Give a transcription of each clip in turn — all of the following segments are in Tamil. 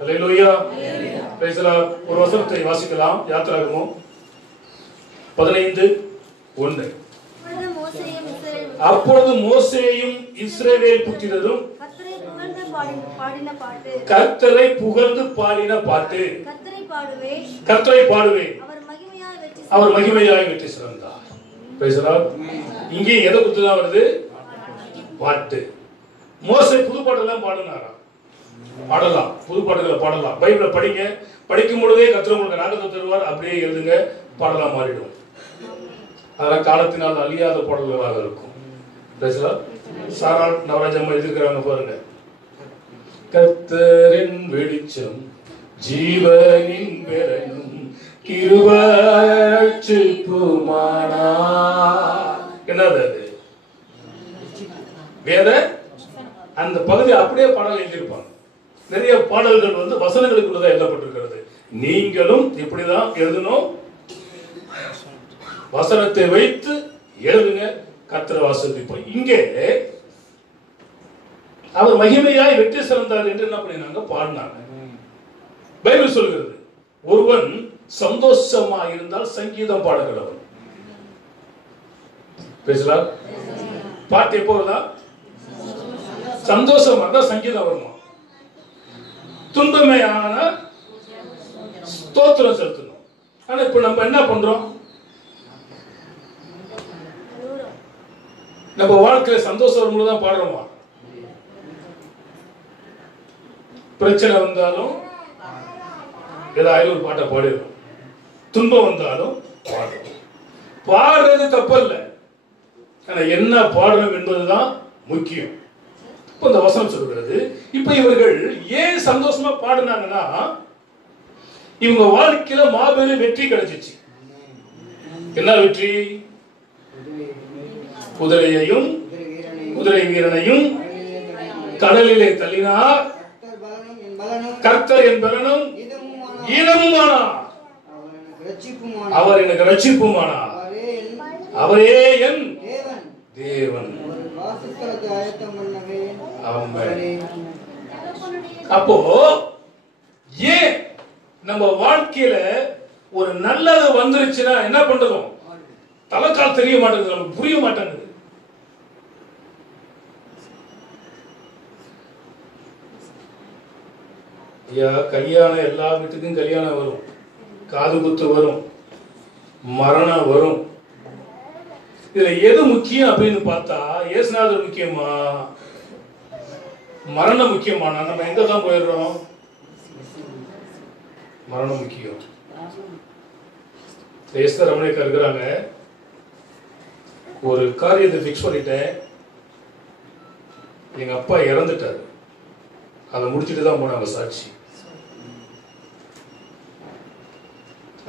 அல்லேலூயா. Price the Lord. ஒரு வசனத்தை வாசிக்கலாம். யாத்திராகமம் 15:1. அப்பொழுது மோசேயும் இஸ்ரவேல் புத்திரரும் கர்த்தரை புகழ்ந்து பாடின பாட்டு, கர்த்தரை பாடுவேன், அவர் மகிமையாய் வெற்றி சிறந்தார். Price the Lord. இங்கே எதை குறித்து தான் வருது? பாட்டு. மோசே புது பாட்டெல்லாம் பாடினாரா? பாடலாம், புது பாட்டுகளை பாடலாம். பைபிளை படிங்க, படிக்கும் பொழுதே கர்த்தர் உங்களுக்கு நாகத்தை தருவார். அப்படியே எழுதுங்க, பாடலாம் மாறிடும். அதெல்லாம் காலத்தினால் அழியாத பாடல்களாக இருக்கும். சாரா நவராஜம்மா எழுதிருக்கிறாங்க பாருங்க. கர்த்தரின் வெளிச்சம் ஜீவனின் பெறனும் கிருபையுமானா. என்னது அது? வேற அந்த பகுதி அப்படியே பாடல் எழுதியிருப்பாங்க. நிறைய பாடல்கள் வந்து வசனங்களுக்குள்ளதான் எழுதப்பட்டிருக்கிறது. நீங்களும் இப்படிதான் எழுதணும். வசனத்தை வைத்து எழுதுங்க, கர்த்தரை வாசிப்போம். இங்கே அவர் மகிமையாய் வெற்றி சிறந்தார் என்று என்ன பண்ணினாங்க? பாடினாங்க. பைபிள் சொல்கிறது, ஒருவன் சந்தோஷமா இருந்தால் சங்கீதம் பாடுகிறவன். பேசலாம். பாட்டு எப்போ வருதா? சந்தோஷமா இருந்தா சங்கீதம் வருமா? துன்பமையான ஸ்தோத்திரம் செலுத்தணும். ஆனா இப்ப நம்ம என்ன பண்றோம்? நம்ம வாழ்க்கையில சந்தோஷம் வரும்போது தான் பாடுறோமா? பிரச்சனை வந்தாலும் ஏதாவது ஒரு பாட்டை பாடிடும். துன்பம் வந்தாலும் பாடுறோம். பாடுறது தப்பல்ல, ஆனா என்ன பாடணும் என்பதுதான் முக்கியம். இப்ப இந்த வசனம் சொல்கிறது, இப்ப இவர்கள் ஏன் சந்தோஷமா பாடினாங்கன்னா, இவங்க வாழ்க்கையில மாபெரும் வெற்றி கிடைச்சிச்சு. என்ன வெற்றி? குதிரையையும் குதிரை வீரனையும் கடலிலே தள்ளினார். கர்த்தர் என் பலனும் ஈனமுமானார். அவர் எனக்கு ரட்சிப்புமானார். அவரே என் தேவன். அப்போ ஏன் நம்ம வாழ்க்கையில ஒரு நல்லது வந்துருச்சுன்னா என்ன பண்றோம்? தலைக்கால் தெரிய மாட்டேங்குது, நமக்கு புரிய மாட்டேங்குது. ஐயா, கல்யாணம் எல்லா வீட்டுக்கும் கல்யாணம் வரும், காது குத்து வரும், மரணம் வரும். இதுல எது முக்கியம் அப்படின்னு பார்த்தா, இயேசுநாதர் முக்கியமா, மரணம் முக்கியமானா நம்ம எங்க தான் போயிடுறோம்? மரணம் முக்கியம். எஸ்தர் ரமணியக்கா இருக்கிறாங்க. ஒரு காரியத்தை பிக்ஸ் பண்ணிட்டேன். எங்க அப்பா இறந்துட்டாரு, அதை முடிச்சுட்டு தான் போனாங்க சாட்சி.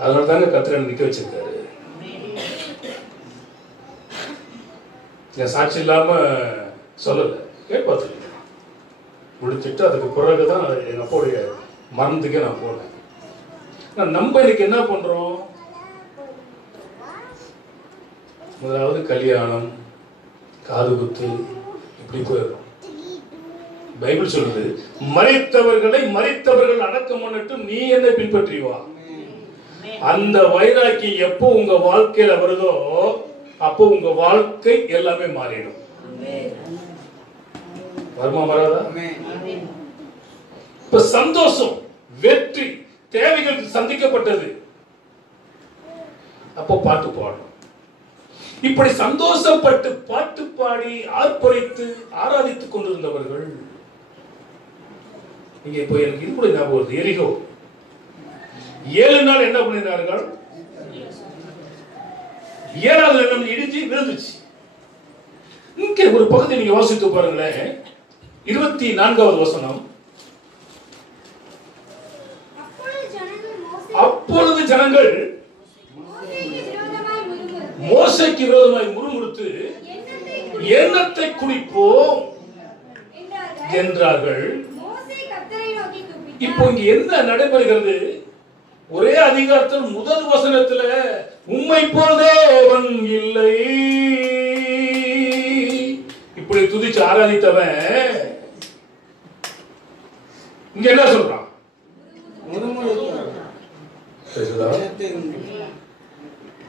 அதனால தாங்க கர்த்தர் நிக்க வச்சிருக்காரு. என் சாட்சி இல்லாம சொல்லல, கேட்பாத்து முடிச்சுட்டு அதுக்கு பிறகுதான் எங்க அப்பாவுடைய மரணத்துக்கே நான் போனேன். நம்ம இன்னைக்கு என்ன பண்றோம்? முதலாவது கல்யாணம், காது குத்து, இப்படி போயிடும். பைபிள் சொல்லுது, மரித்தவர்களை மரித்தவர்கள் அடக்கம் பண்ணட்டும், நீ என்ன பின்பற்றி வா. அந்த வைராக்கியம் எப்போ உங்க வாழ்க்கையில வருதோ அப்போ உங்க வாழ்க்கை எல்லாமே மாறிடும். வருமா வராதா? இப்ப சந்தோஷம், வெற்றி, தேவைகள் சந்திக்கப்பட்டது, அப்போ பாட்டு பாடணும். இப்படி சந்தோஷப்பட்டு பாட்டு பாடி ஆர்ப்பரித்து ஆராதித்துக் கொண்டிருந்தவர்கள் இங்க இப்போ எனக்கு இது கூட ஞாபகம் வருது. எரிகோ 7 நாள் என்ன பண்ணினார்கள்? 7வது நாள் இடிஞ்சு விழுந்துச்சு. இங்க ஒரு பகுதி நீங்க வாசித்து பாருங்களேன். 24வது வசனம். அப்பொழுது ஜனங்கள் மோசேக்கு விரோதமாய் முறுமுறுத்து எண்ணத்தை குடிப்போம் என்றார்கள். இப்போ இங்க என்ன நடைபெறுகிறது? ஒரே அதிகாரத்தில் முதல் வசனத்துல உம்மை போல் தேவன் இல்லை இப்படி துதிச்சு ஆராதித்தவன் இங்க என்ன சொல்றான்?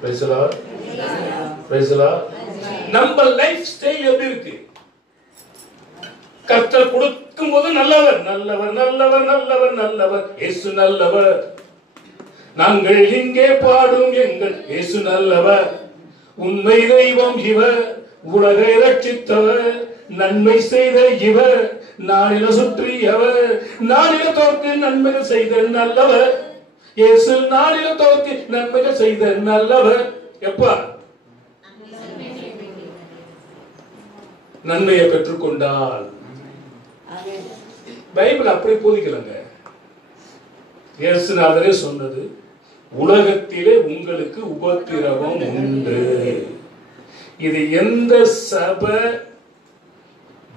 Praise the Lord. Praise the Lord. நம்ம லைஃப் ஸ்டைல் எப்படி இருக்கு? கர்த்தர் கொடுக்கும் போது நல்லவர் நல்லவர் நல்லவர் நல்லவர் நல்லவர் இயேசு நல்லவர். நாங்கள் இங்கே பாடும் எங்கள் இயேசு நல்லவர். உண்மை தெய்வம் இவர், உலகை ரட்சித்தவர், நன்மை செய்த இவர், நாளில சுற்றியவர், நாளிலத்தோர்க்கு நன்மைகள் செய்த நல்லவர். இயேசு நாளிலத்தோர்க்கு நன்மைகள் செய்த நல்லவர். எப்ப நன்மையை பெற்றுக்கொண்டால். பைபிள் அப்படி போதிக்கலங்க. இயேசுநாதரே சொன்னது, உலகத்திலே உங்களுக்கு உபத்திரவம் உண்டு. இது எந்த சபை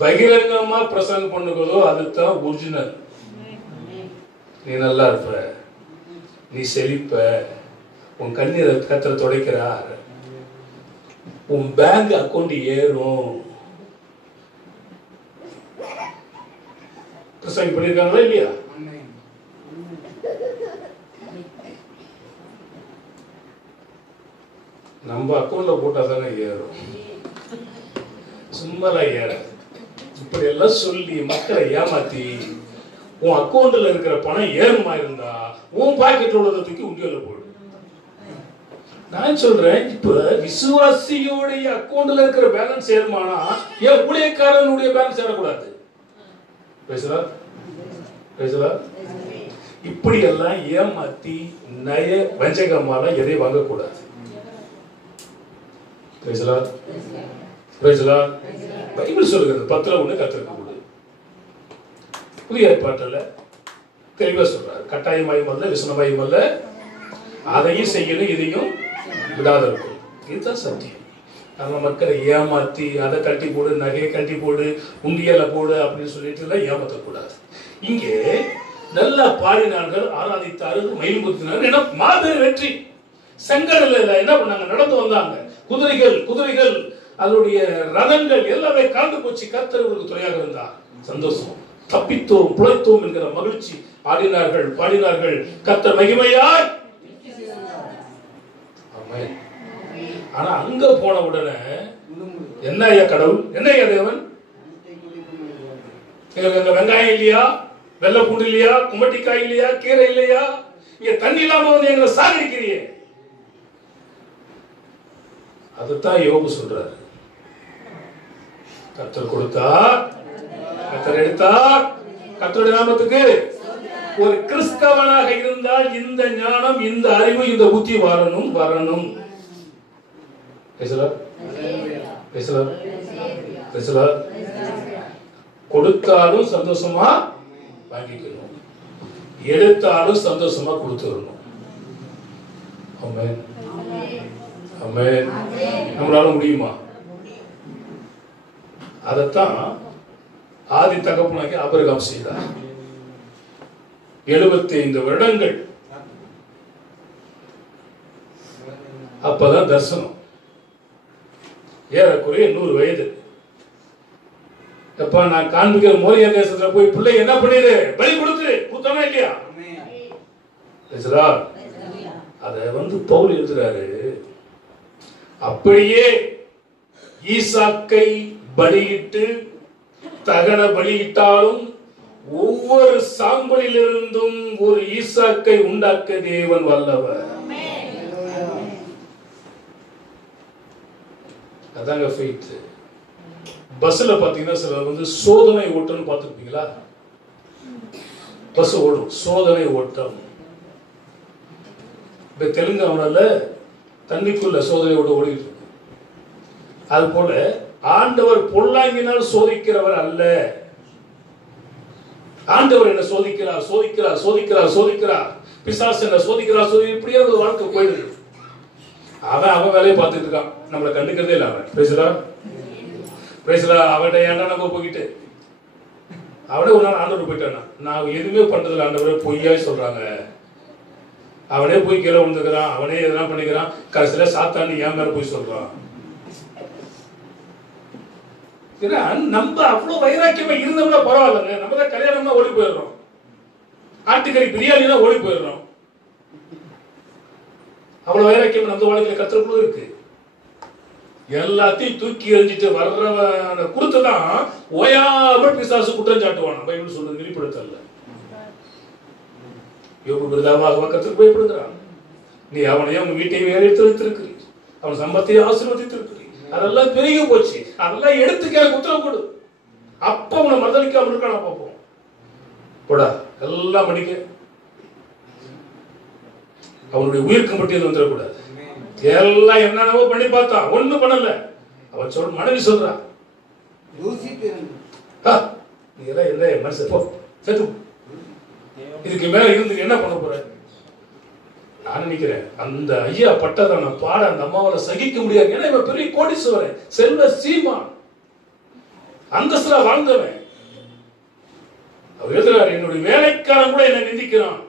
பகிரங்கமா பிரசங்கம் பண்ணுகிறதோ அதுதான் ஒரிஜினல். நீ நல்லா இருப்ப, நீ செழிப்ப, உன் கண்ணீரை கர்த்தர் துடைக்கிறார், உன் பேங்க் அக்கௌண்ட் ஏறும். பிரசங்கம் பண்ணிருக்காங்களா இல்லையா? நம்ம அக்கௌண்ட்ல போட்டா தானே ஏறும், சும்மாலாம் ஏறாது. இப்படி எல்லாம் சொல்லி மக்களை ஏமாத்தி உன் அக்கௌண்ட்ல இருக்கிற பணம் ஏறுமா இருந்தா உன் பாக்கெட்ல உள்ளதை தூக்கி உண்டியல்ல போடு. நான் சொல்றேன், இப்ப விசுவாசியோடைய அக்கௌண்ட்ல இருக்கிற பேலன்ஸ் ஏறுமானா ஏன் ஊழியக்காரனுடைய பேலன்ஸ் ஏறக்கூடாது? பேசுறா பேசுறா. இப்படி எல்லாம் ஏமாத்தி நய வஞ்சகமால எதை வாங்கக்கூடாது. பேசுறா பேசுறா. பைபிள் சொல்லுகிறது 10:1 கர்த்தருக்கு கொடு. புதிய ஏற்பாட்டுல தெளிவா சொல்றாரு, கட்டாயமாயும் அல்ல விசனமாயும் அல்ல, அதையும் செய்யணும் இதையும் விடாத இருக்கும். இதுதான் சத்தியம். நம்ம மக்களை ஏமாத்தி அதை கட்டி போடு, நகையை கட்டி போடு, உண்டியல போடு அப்படின்னு சொல்லிட்டு எல்லாம் ஏமாற்றக்கூடாது. இங்கே நல்லா பாடினார்கள், ஆராதித்தார்கள், மயில் குத்தினார்கள். ஏன்னா மாபெரும் வெற்றி. செங்கடல்ல என்ன பண்ணாங்க? நடந்து வந்தாங்க. குதிரைகள் அதனுடைய ரதங்கள் எல்லாமே கலந்து போச்சு. கர்த்தர் அவர்களுக்கு துணையாக இருந்தார். சந்தோஷம், தப்பித்தோம் பிழைத்தோம் என்கிற மகிழ்ச்சி. ஆடினார்கள், பாடினார்கள், கர்த்தர் மகிமையாய். ஆமென். ஆனா அங்க போன உடனே என்ன ஐயா கடவுள், என்ன ஐயா தேவன், எங்களுக்கு வெங்காயம் இல்லையா, வெள்ளை பூண்டு இல்லையா, குமட்டிக்காய் இல்லையா, கீரை இல்லையா, இங்க தண்ணி இல்லாம வந்து எங்களை சாகடிக்கிறியே. அதுதான் யோபு சொல்றாரு. கர்த்தர் கொடுத்தார், கர்த்தர் எடுத்தார். கர்த்தருடைய நாமத்துக்கு. ஒரு கிறிஸ்தவனாக இருந்தால் இந்த ஞானம், இந்த அறிவு, இந்த புத்தி வரணும். கொடுத்தாலும் சந்தோஷமா வாங்கிக்கணும், எடுத்தாலும் சந்தோஷமா கொடுத்துடணும். ஆமென் ஆமென். நம்மளால முடியுமா? அதத்தான் ஆதி தகப்பனாகி ஆபிரகாம் செய்தார். 75 வருடங்கள். அப்பதான் தரிசனம். ஏறக்குறைய 100 வயது. எப்ப நான் காண்பிக்கிற மோரியா தேசத்துல போய் பிள்ளை என்ன பண்ணிடு, பலி கொடுத்தானா இல்லையா? அத பவுல் எழுதுறாரு, அப்படியே ஈசாக்கை பலியிட்டு தகன பலியிட்டாலும் ஒவ்வொரு சாம்பலிலிருந்தும் ஒரு ஈசாக்கை உண்டாக்க தேவன் வல்லவர். அதாங்க ஃபெய்த். பஸ்ல பாத்தீங்கன்னா சில சோதனை ஓட்டம் பார்த்துருப்பீங்களா? பஸ் ஓடும், சோதனை ஓட்டம். இப்ப தெலுங்கானால தண்ணிக்குள்ள சோதனை ஓட ஓடிட்டு இருக்கு. அது போல ஆண்டவர் பொல்லாங்கினால் சோதிக்கிறவர் அல்ல. ஆண்டவர் என்ன சோதிக்கிறார். பிசாசு என்ன சோதிக்கிறார். இப்படியே ஒரு வாழ்க்கை போயிடுது. அவன் வேலையை பார்த்துட்டு இருக்கான், நம்மளை கண்டுக்கிறதே இல்லை. அவன் பேசுறா அவன்கிட்ட ஏன்டா நம்ம போய்கிட்டு, அவனே ஒரு நாள் ஆண்டவர் போயிட்டானா, நான் எதுவுமே பண்றதில்ல ஆண்டவரை, பொய்யாய் சொல்றாங்க. அவனே போய் கீழே விழுந்துக்கிறான், அவனே எதனா பண்ணிக்கிறான். கடைசியில சாத்தாண்டி என் மேல போய் சொல்றான். நம்ம அவ்வளவு வைராக்கியமா இருந்தோம்னா பரவாயில்லைங்க. நம்ம தான் கல்யாணம்னா ஓடி போயிடுறோம், ஆட்டுக்கறி பிரியாணினா ஓடி போயிடுறோம். அவ்வளவு வைராக்கியம் அந்த வாழ்க்கையில கர்த்தருக்குள்ள இருக்கு. எல்லாத்தையும் தூக்கி எறிஞ்சிட்டு வர்றவன கொடுத்துதான் ஓயாமல் பிசாசு குற்றம் சாட்டுவான். பைபிள் சொல்றது வெளிப்படுத்தல. யோபு பிரதாவாக கர்த்தருக்கு பயப்படுகிறான். நீ அவனையும் அவன் வீட்டையும் எடுத்து வைத்திருக்கிறீர், அவன் சம்பத்தையும் ஆசீர்வதித்திருக்கிறீர், அதெல்லாம் பெருகி போச்சு, அதெல்லாம் எடுத்துக்க உத்தரவு கொடு. அப்ப அவனை மறுதளிக்காம இருக்கான பார்ப்போம். போடா எல்லாம் படிக்க. அவனுடைய உயிருக்கு மட்டும் வந்துடக்கூடாது. எல்லாம் என்னென்னவோ பண்ணி பார்த்தான், ஒண்ணும் பண்ணல. அவன் சொல் மனைவி சொல்றான், நீ எல்லாம் என்ன மனுஷன் போ செத்து, இதுக்கு மேல இருந்து என்ன பண்ண போற? நான் நினைக்கிறேன் அந்த ஐயா பட்டதான பாட அந்த அம்மாவால சகிக்க முடியாது. ஏன்னா இவன் பெரிய கோடீஸ்வரன், செல்வ சீமான், அந்தஸ்தா வாழ்ந்தவன். அவர் எழுதுறாரு, என்னுடைய வேலைக்காரன் கூட என்ன நிந்திக்கிறான்.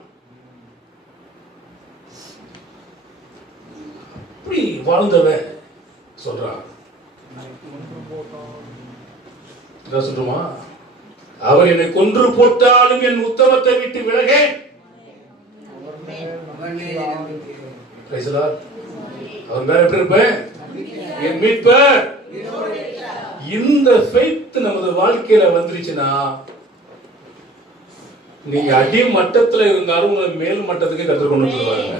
அப்படி வாழ்ந்தவன் சொல்றான். சொல்லுமா, அவர் என்னை கொன்று போட்டாலும் என் உத்தமத்தை விட்டு விலகேன். அவர் மேல எப்படி இருப்பேன்? என் மீட்பர். இந்த ஃபெய்த் நமது வாழ்க்கையில வந்துருச்சுன்னா, நீங்க அடி மட்டத்துல இருந்தாலும் உங்களை மேல் மட்டத்துக்கு கற்றுக்கொண்டு வந்துருவாங்க.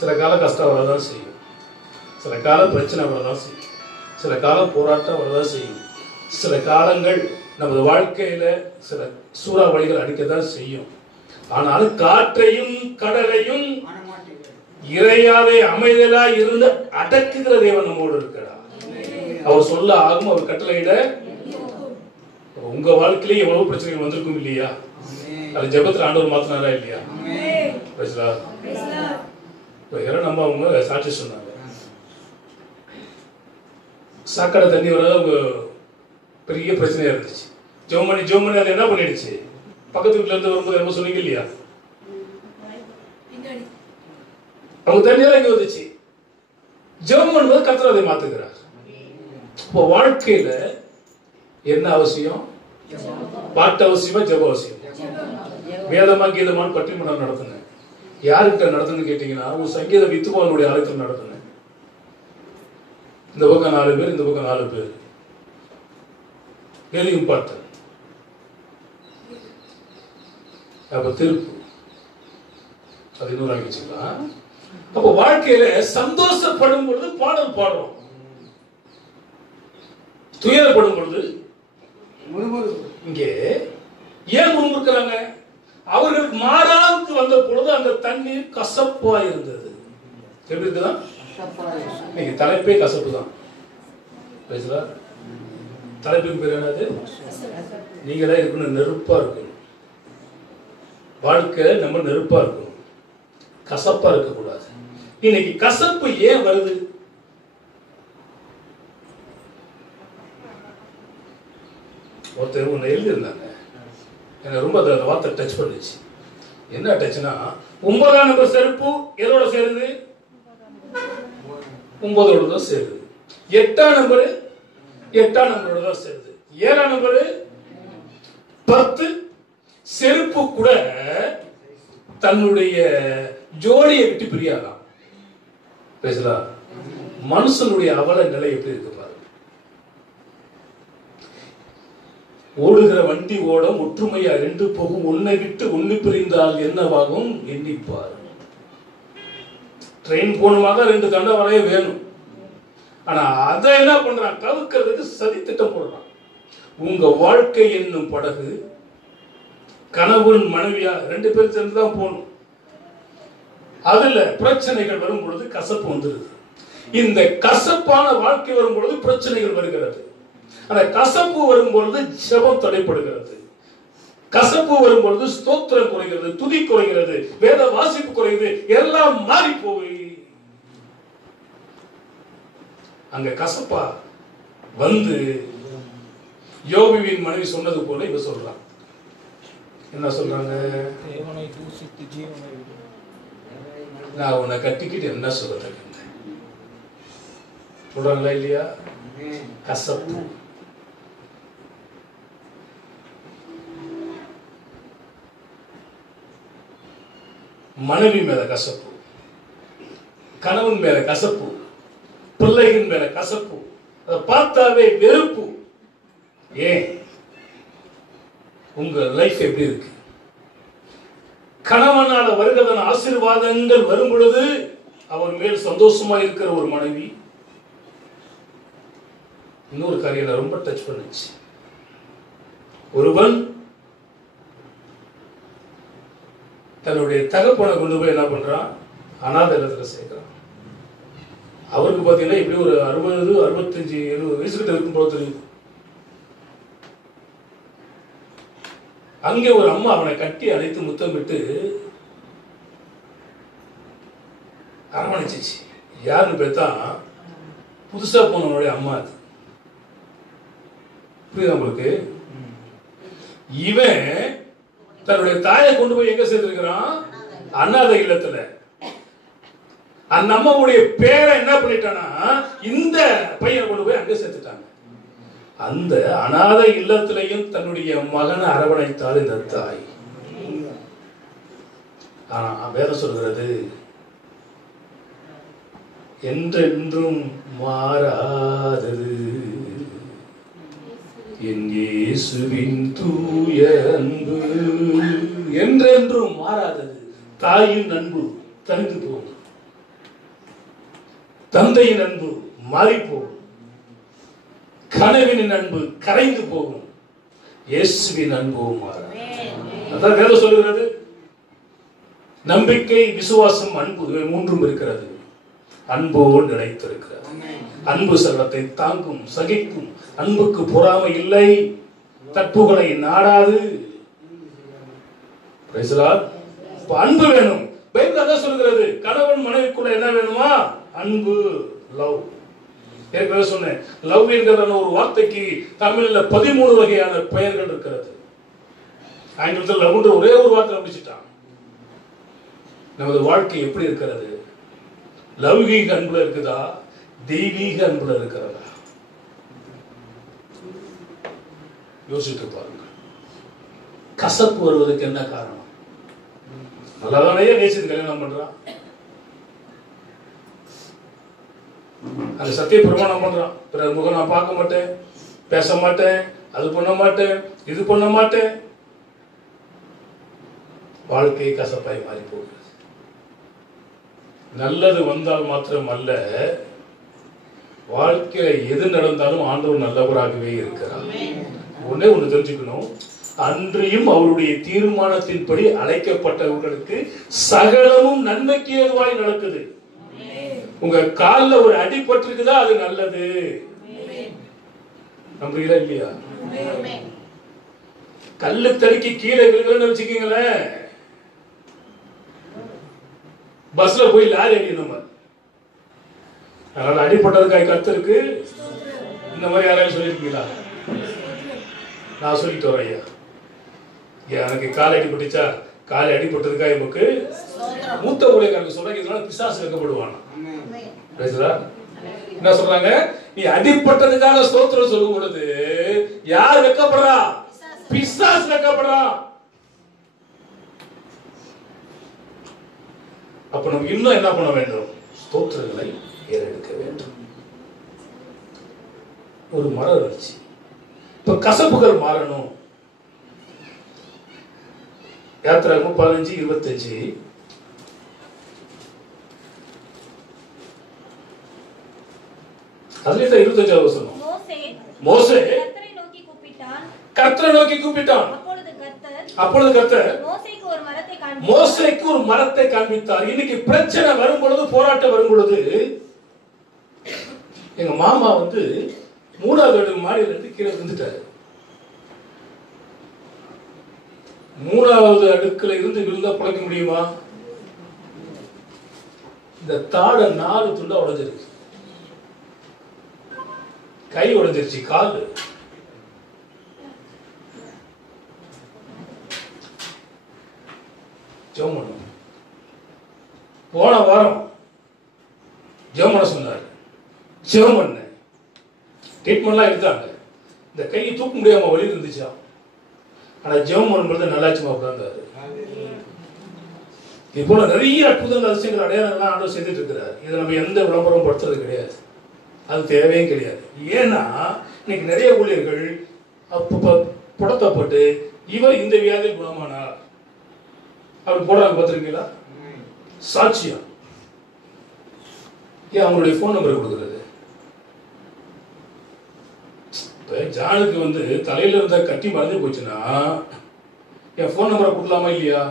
சில கால கஷ்டம் வரதான் செய்யும், சில கால பிரச்சனை வரதான் செய்யும், சில காலம் போராட்டம் வரதான் செய்யும், சில காலங்கள் நமது வாழ்க்கையில சில சூறாவளிகள் அடிக்கதான் செய்யும். ஆனால் காற்றையும் கடலையும் இறையாவே அமைதலா இருந்து அடக்குகிற தேவன் நம்மோடு இருக்கிறார். அவர் சொல்ல ஆகும், அவர் கட்டளையிட. உங்க வாழ்க்கையிலே எவ்வளவு பிரச்சனைகள் வந்திருக்கும் இல்லையா? அது ஜெபத்துல ஆண்டவர் மாத்தினாரா இல்லையா? நம்ம அவங்க சாட்சி சொன்னாங்க, சாக்கடை தண்ணி வராத அவங்க பெரிய பிரச்சனையா இருந்துச்சு. ஜோமணி அது என்ன பண்ணிடுச்சு? பக்கத்து வீட்டுல இருந்து வரும்போது என்ன சொன்னீங்க இல்லையா? அவங்க தண்ணியெல்லாம் இங்க வந்துச்சு. ஜெபம் பண்ணும்போது கர்த்தர் அதை மாத்துகிறார். இப்போ வாழ்க்கையில என்ன அவசியம்? பாட்டு அவசியமா, ஜெப அவசியம். வேதமா கீதமான பட்டிமன்றம் நடத்துங்க. யாருக்கிட்ட நடத்துன்னு கேட்டீங்கன்னா, ஒரு சங்கீத வித்துவானுடைய ஆலயத்தில் நடத்துங்க. இந்த பக்கம் 4 பேர், இந்த பக்கம் 4 பேர். Very important. அப்ப தீர்ப்பு அது இன்னொரு ஆரம்பிச்சுக்கலாம். அப்போ வாழ்க்கையில சந்தோஷப்படும் பொழுது பாடல் பாடுறோம், துயரப்படும் பொழுது இங்கே ஏன் முன்னிருக்கிறாங்க? அவர்களுக்கு மாறாவுக்கு வந்த பொழுது அந்த தண்ணீர் கசப்பா இருந்தது. எப்படி இருக்குதான்? இன்னைக்கு தலைப்பே கசப்பு தான். பேசுறா தலைப்பின் பேர் என்னது? நீங்களே இருக்கணும், நெருப்பா இருக்கணும். வாழ்க்கை நம்ம நெருப்பா இருக்கணும், கசப்பா இருக்கக்கூடாது. இன்னைக்கு கசப்பு ஏன் வருது? ஒருத்தர் ஒன்று எழுதியிருந்தாங்க, எனக்கு ரொம்ப அந்த வார்த்தை டச் பண்ணுச்சு. என்ன டச்னா, 9ஆம் நம்பர் செருப்பு எதோட சேருது? 9ஓட தான் சேருது. 8ஆம் நம்பரு 8ஆம் நம்பரோட தான் சேருது. 7ஆம் நம்பரு 10. செருப்பு கூட தன்னுடைய ஜோடியை விட்டு பிரியாதான். பேசலாம். மனுஷனுடைய அவல நிலை எப்படி இருக்கு பாரு. ஓடுகிற வண்டி ஓடம் ஒற்றுமையா 2 போகும், ஒன்னை விட்டு ஒன்னு பிரிந்தால் என்னவாகும் எண்ணிப்பார். ட்ரெயின் போகணுமாக 2 தண்டை வரைய வேணும். ஆனா அதை என்ன பண்றான்? தவிர்க்கிறதுக்கு சதி திட்டம் போடுறான். உங்க வாழ்க்கை என்னும் படகு கணவன் மனைவியா 2 பேர் சேர்ந்துதான் போகணும். அதுல பிரச்சனைகள் வரும் பொழுது கசப்பு வந்துருது. இந்த கசப்பான வாழ்க்கை வரும் பொழுது பிரச்சனைகள் வருகிறது. அந்த கசப்பு வரும் பொழுது ஜெபம் தடைப்படுகிறது. கசப்பு வரும் பொழுது ஸ்தோத்திரம் குறைகிறது, துதி குறைகிறது, வேத வாசிப்பு குறைகிறது, எல்லாம் மாறி போய் அங்க கசப்பா வந்து யோபுவின் மனைவி சொன்னது போல இவ சொல்றான். என்ன சொல்றாங்க? நான் உன்னை கட்டிக்கிட்டு என்ன சொல்றேன் சொல்றாங்களா இல்லையா? கசப்பு. மனைவி மேல கசப்பு, கணவன் மேல கசப்பு, பிள்ளைகள் மேல கசப்பு, அதை பார்த்தாவே வெறுப்பு. ஏன்? உங்க லைஃப் எப்படி இருக்கு? கணவனால வருகிறதான ஆசீர்வாதங்கள் வரும் பொழுது அவர் மேல் சந்தோஷமா இருக்கிற ஒரு மனைவி. இன்னொரு காரியம் ரொம்ப டச் பண்ணுச்சு. ஒருவன் தன்னுடைய தகப்பனை கொண்டு போய் என்ன பண்றான்? அநாத இல்லத்துல சேர்க்கிறான். அவருக்கு பாத்தீங்கன்னா இப்படி ஒரு 60, 65, 70 வயசுகிட்ட இருக்கும் போல தெரியுது. அங்கே ஒரு அம்மா அவனை கட்டி அணைத்து முத்தமிட்டு அரவணைச்சிச்சு. யாருன்னு பார்த்தா புதுசா போனவனுடைய அம்மா. அது புரியுதா உங்களுக்கு? இவன் தன்னுடைய தாயை கொண்டு போய் எங்க சேர்த்திருக்கிறான்? அநாத இல்லத்துல. அந்த அம்மாவுடைய பேரை என்ன பண்ணிட்டானா, இந்த பையனை கொண்டு போய் அங்க சேர்த்துட்டாங்க. அந்த அநாத இல்லத்திலையும் தன்னுடைய மகனை அரவணைத்தால் இந்த தாய். ஆனா வேதம் சொல்கிறது, என்றென்றும் மாறாதது என் இயேசுவின் தூய அன்பு. என்றென்றும் மாறாதது. தாயின் அன்பு தனிந்து போகும், தந்தையின் அன்பு மாறி போகும், கணவனின் அன்பு கரைந்து போகும், இயேசுவின் அன்பு மாறாது. அதான் வேதம் சொல்லுகிறது. நம்பிக்கை, விசுவாசம், அன்பு, இவை மூன்றும் இருக்கிறது. அன்போடு நிலைத்திருக்கிறது. அன்பு செல்வத்தை தாங்கும், சகிக்கும். அன்புக்கு பொறாமை இல்லை, தற்புகளை நாடாது. அன்பு வேணும். பைபிள் அதான் சொல்கிறது. கணவன் மனைவிக்குள்ள என்ன வேணுமா? அன்பு, லவ். ஏற்கனவே சொன்னேன், லவ் என்கிற ஒரு வார்த்தைக்கு தமிழ்ல 13 வகையான பெயர்கள் இருக்கிறது. ஆங்கிலத்தில் லவ்ன்ற ஒரே ஒரு வார்த்தை முடிச்சுட்டான். நமது வாழ்க்கை எப்படி இருக்கிறது? லௌகீக அன்புல இருக்குதா, தெய்வீக அன்புல இருக்கிறதா? யோசித்து பாருங்க. கசப்பு வருவதற்கு என்ன காரணம்? நல்லாதானே நேசித்து கல்யாணம் பண்றான், அந்த சத்திய பிரமாணம் பண்றான். பிறகு முகம் நான் பார்க்க மாட்டேன், பேச மாட்டேன், அது பண்ண மாட்டேன், இது பண்ண மாட்டேன். வாழ்க்கை கசப்பாய் மாறி போகுது. நல்லது வந்தால் மாத்திரம் அல்ல, வாழ்க்கையில எது நடந்தாலும் ஆண்டவர் நல்லவராகவே இருக்கிறார். ஒன்னே ஒண்ணு தெரிஞ்சுக்கணும், அன்றியும் அவருடைய தீர்மானத்தின்படி அழைக்கப்பட்டவர்களுக்கு சகலமும் நன்மைக்கு ஏதுவாய் நடக்குது. உங்க கால்ல ஒரு அடிபட்டிருக்குதா, அது நல்லது. நம்புறீங்களா இல்லையா? கல்லு தடுக்கி கீழே விழுகலன்னு வச்சுக்கீங்களேன், பஸ்ல போய் லாரி அடிக்கணும். அதனால அடிப்பட்டதுக்காக கர்த்தருக்கு இந்த மாதிரி யாராவது சொல்லிருக்கீங்களா? நான் சொல்லிட்டு வரேன். ஐயா, எனக்கு காலை அடிபட்டுச்சா, காலை அடிபட்டதுக்காக நமக்கு மூத்த ஊழியக்காரங்க சொல்றாங்க, இதனால பிசாசு வைக்கப்படுவான். என்ன சொல்றாங்க? நீ அடிப்பட்டதுக்காக ஸ்தோத்திரம் சொல்லும் பொழுது யார் வைக்கப்படுறா? பிசாசு வைக்கப்படுறா. அப்ப நம்ம இன்னும் என்ன பண்ண வேண்டும்? ஸ்தோத்திரங்களை ஏறெடுக்க வேண்டும். ஒரு மரம் இருந்துச்சு. இப்ப கசப்புகள் மாறணும். யாத்திராகமம் 15:25. அதுல 25வது வசனம். மோசே கர்த்தரை நோக்கி கூப்பிட்டான். அப்பொழுது கர்த்தர் மோசேக்கு ஒரு மரத்தை காண்பித்தார். இன்னைக்கு பிரச்சனை வரும் பொழுது, போராட்டம் வரும் பொழுது, எங்க மாமா 3வது மாடியில இருந்து கீழே விழுந்துட்டாரு. 3வது அடுக்குல இருந்து விழுந்தா பிழைக்க முடியுமா? இந்த தாடை 4 துண்டா உடைஞ்சிருக்கு. கை உடைஞ்சிருச்சு, கால். போன வாரம் ஜெபம் பண்ண சொன்னார். ஜெபம் பண்ண ட்ரீட்மெண்ட்லாம் எடுத்தாங்க. இந்த கையை தூக்க முடியாம வலி இருந்துச்சா, ஆனா ஜெபம் பண்ணும்போது நல்லாச்சுமா உட்கார்ந்தாரு. இது போல நிறைய அற்புதங்கள் அதிசயங்கள் அடையாளங்கள்லாம் ஆண்டவர் செய்துட்டு இருக்கிறார். இதை நம்ம எந்த விளம்பரம் படுத்துறது கிடையாது, அது தேவையும் கிடையாது. ஏன்னா இன்னைக்கு நிறைய ஊழியர்கள் புடத்தப்பட்டு இவர் இந்த வியாதியில் குணமானார் அப்படி போடுறாங்க, பார்த்துருக்கீங்களா? சாட்சியம். ஏன் அவங்களுடைய போன் நம்பரை கொடுக்குறது? ஜானுக்கு வந்து தலையில இருந்த கட்டி மறந்து போச்சுன்னா என் போன் நம்பரை கொடுக்கலாமா இல்லையா?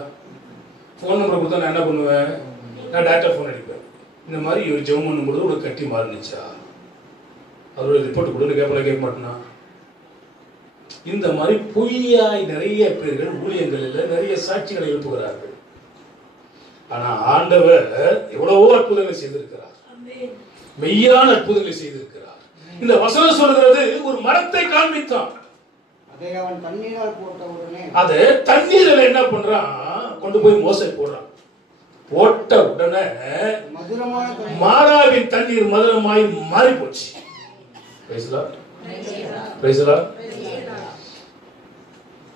போன் நம்பரை கொடுத்தா நான் என்ன பண்ணுவேன்? நான் டேரக்டா போன் அடிப்பேன். இந்த மாதிரி இவர் ஜெபம் பண்ணும்போது ஒரு கட்டி மாறுனுச்சா, அதோட ரிப்போர்ட் கொடுன்னு கேட்க மாட்டேனா? இந்த மாதிரி பொய்யாய் நிறைய பேர்கள் ஊழியங்களில் நிறைய சாட்சிகளை எழுப்புகிறார்கள். ஆனா ஆண்டவர் எவ்வளவோ அற்புதங்களை செய்திருக்கிறார், மெய்யான அற்புதங்களை செய்திருக்கிறார். இந்த வசனம் சொல்கிறது ஒரு மரத்தை காண்பித்தான், அது தண்ணீரில் என்ன பண்றான், கொண்டு போய் மோசை போடுறான். போட்ட உடனே மாறாவின் தண்ணீர் மதுரமாய் மாறி போச்சு.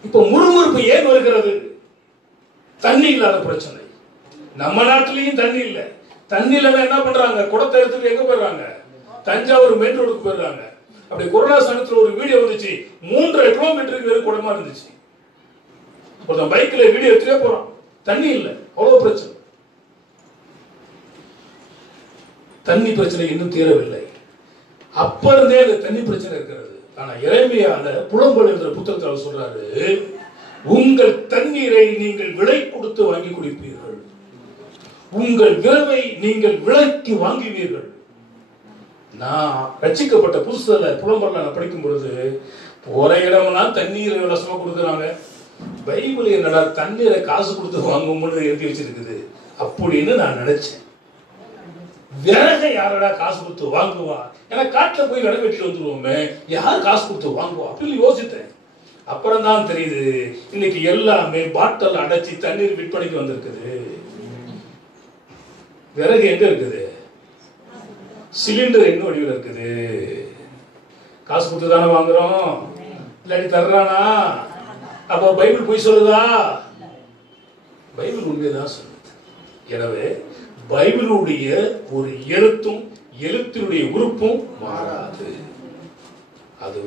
இப்ப முறுமுறுப்பு ஏன் வருகிறது? தண்ணி இல்லாத பிரச்சனை. நம்ம நாட்டிலையும் தண்ணி இல்ல. தண்ணி இல்ல என்ன பண்றாங்க? குடத்தை எடுத்துட்டு எங்க போயிடுறாங்க? தஞ்சாவூர் மெயின் ரோடுக்கு போயிடுறாங்க. அப்படி கொரோனா சமயத்துல ஒரு வீடியோ வந்துச்சு, 3.5 கிலோமீட்டருக்கு வெறும் குடமா இருந்துச்சு. ஒருத்தன் பைக்ல வீடியோ எடுத்துட்டே போறான், தண்ணி இல்ல, அவ்வளவு பிரச்சனை. தண்ணி பிரச்சனை இன்னும் தீரவில்லை. அப்ப இருந்தே அந்த தண்ணி பிரச்சனை இருக்கிறது. ஆனா எரேமியால புலம்பல் என்ற புத்தகத்தில் சொல்றாரு, உங்கள் தண்ணீரை நீங்கள் விலை கொடுத்து வாங்கி குடிப்பீர்கள், உங்கள் விரவை நீங்கள் விலைக்கு வாங்குவீர்கள். நான் ரட்சிக்கப்பட்ட புதுசுல புலம்பல்ல நான் படிக்கும் பொழுது போற இடம்லாம் தண்ணீரை இலவசமா கொடுக்குறாங்க. பைபிள் என்னடா தண்ணீரை காசு கொடுத்து வாங்கும்னு எழுதி வச்சிருக்குது அப்படின்னு நான் நினைச்சேன். விறகை யாரடா காசு கொடுத்து வாங்குவா? ஏன்னா காட்டுல போய் விறகு வெட்டி வந்துருவோமே, யார் காசு கொடுத்து வாங்குவா அப்படின்னு யோசித்தேன். அப்புறம் தான் தெரியுது, இன்னைக்கு எல்லாமே பாட்டில் அடைச்சி தண்ணீர் விற்பனைக்கு வந்திருக்குது. விறகு எங்க இருக்குது? சிலிண்டர் என்ன வடிவில் இருக்குது? காசு கொடுத்து தானே வாங்குறோம், இல்லாட்டி தர்றானா? அப்போ பைபிள் போய் சொல்லுதா? பைபிள் உண்மைதான் சொல்லுது. எனவே பைபிளுடைய ஒரு எழுத்தும் எழுத்தினுடைய உறுப்பும் மாறாது. அது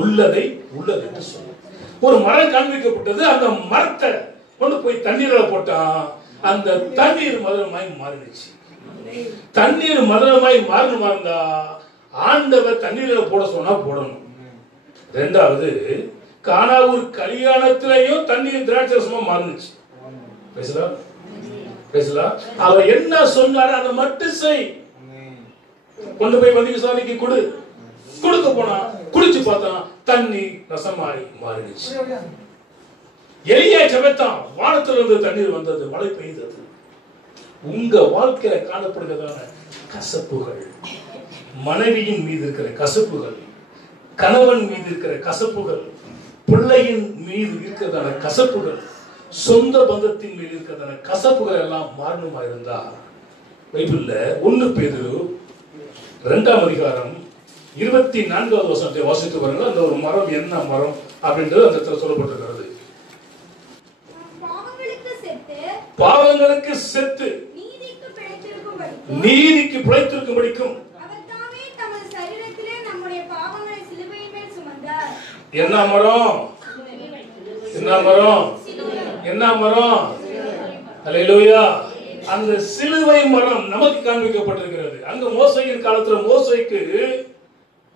உள்ளதை உள்ளது என்று சொல்லும். ஒரு மரம் காண்பிக்கப்பட்டது, அந்த மரத்தை கொண்டு போய் தண்ணீர்ல போட்டான், அந்த தண்ணீர் மதுரமாய் மாறிடுச்சு. தண்ணீர் மதுரமாய் மாறணுமா இருந்தா ஆண்டவர் தண்ணீர்ல போட சொன்னா போடணும். ரெண்டாவது, கானாவூர் கல்யாணத்திலையும் தண்ணீர் திராட்சரசமா மாறிடுச்சு. அவர் என்ன சொன்னாரு அதை மட்டும் செய். கொண்டு போய் மதிய சாலைக்கு கொடு. கொடுக்க போனா குடிச்சு பார்த்தான், தண்ணி ரசமாய் மாறிடுச்சு. எலியா ஜெபத்தான், வானத்துல இருந்து தண்ணீர் வந்தது, மழை பெய்தது. உங்க வாழ்க்கையில காணப்படுகிறதான கசப்புகள், மனைவியின் மீது இருக்கிற கசப்புகள், கணவன் மீது இருக்கிற கசப்புகள், பிள்ளையின் மீது இருக்கிறதான கசப்புகள், சொந்த பந்தத்தின் மீது இருக்கிறதான கசப்புகள் எல்லாம் மாறணுமா இருந்தா பைபிள்ல 1 பேதுரு 2ஆம் அதிகாரம் 24வது வசனத்தை வாசித்து பாருங்க. அந்த ஒரு மரம் என்ன மரம் அப்படின்றது அந்த இடத்துல சொல்லப்பட்டிருக்கிறது. பாவங்களுக்கு செத்து நீதிக்கு பிழைத்திருக்கும்படிக்கும் என்ன மரம்? என்ன மரம்? என்ன மரம்? அல்லேலூயா. அந்த சிலுவை மரம் நமக்கு காண்பிக்கப்பட்டிருக்கிறது. அங்க மோசையின் காலத்துல மோசைக்கு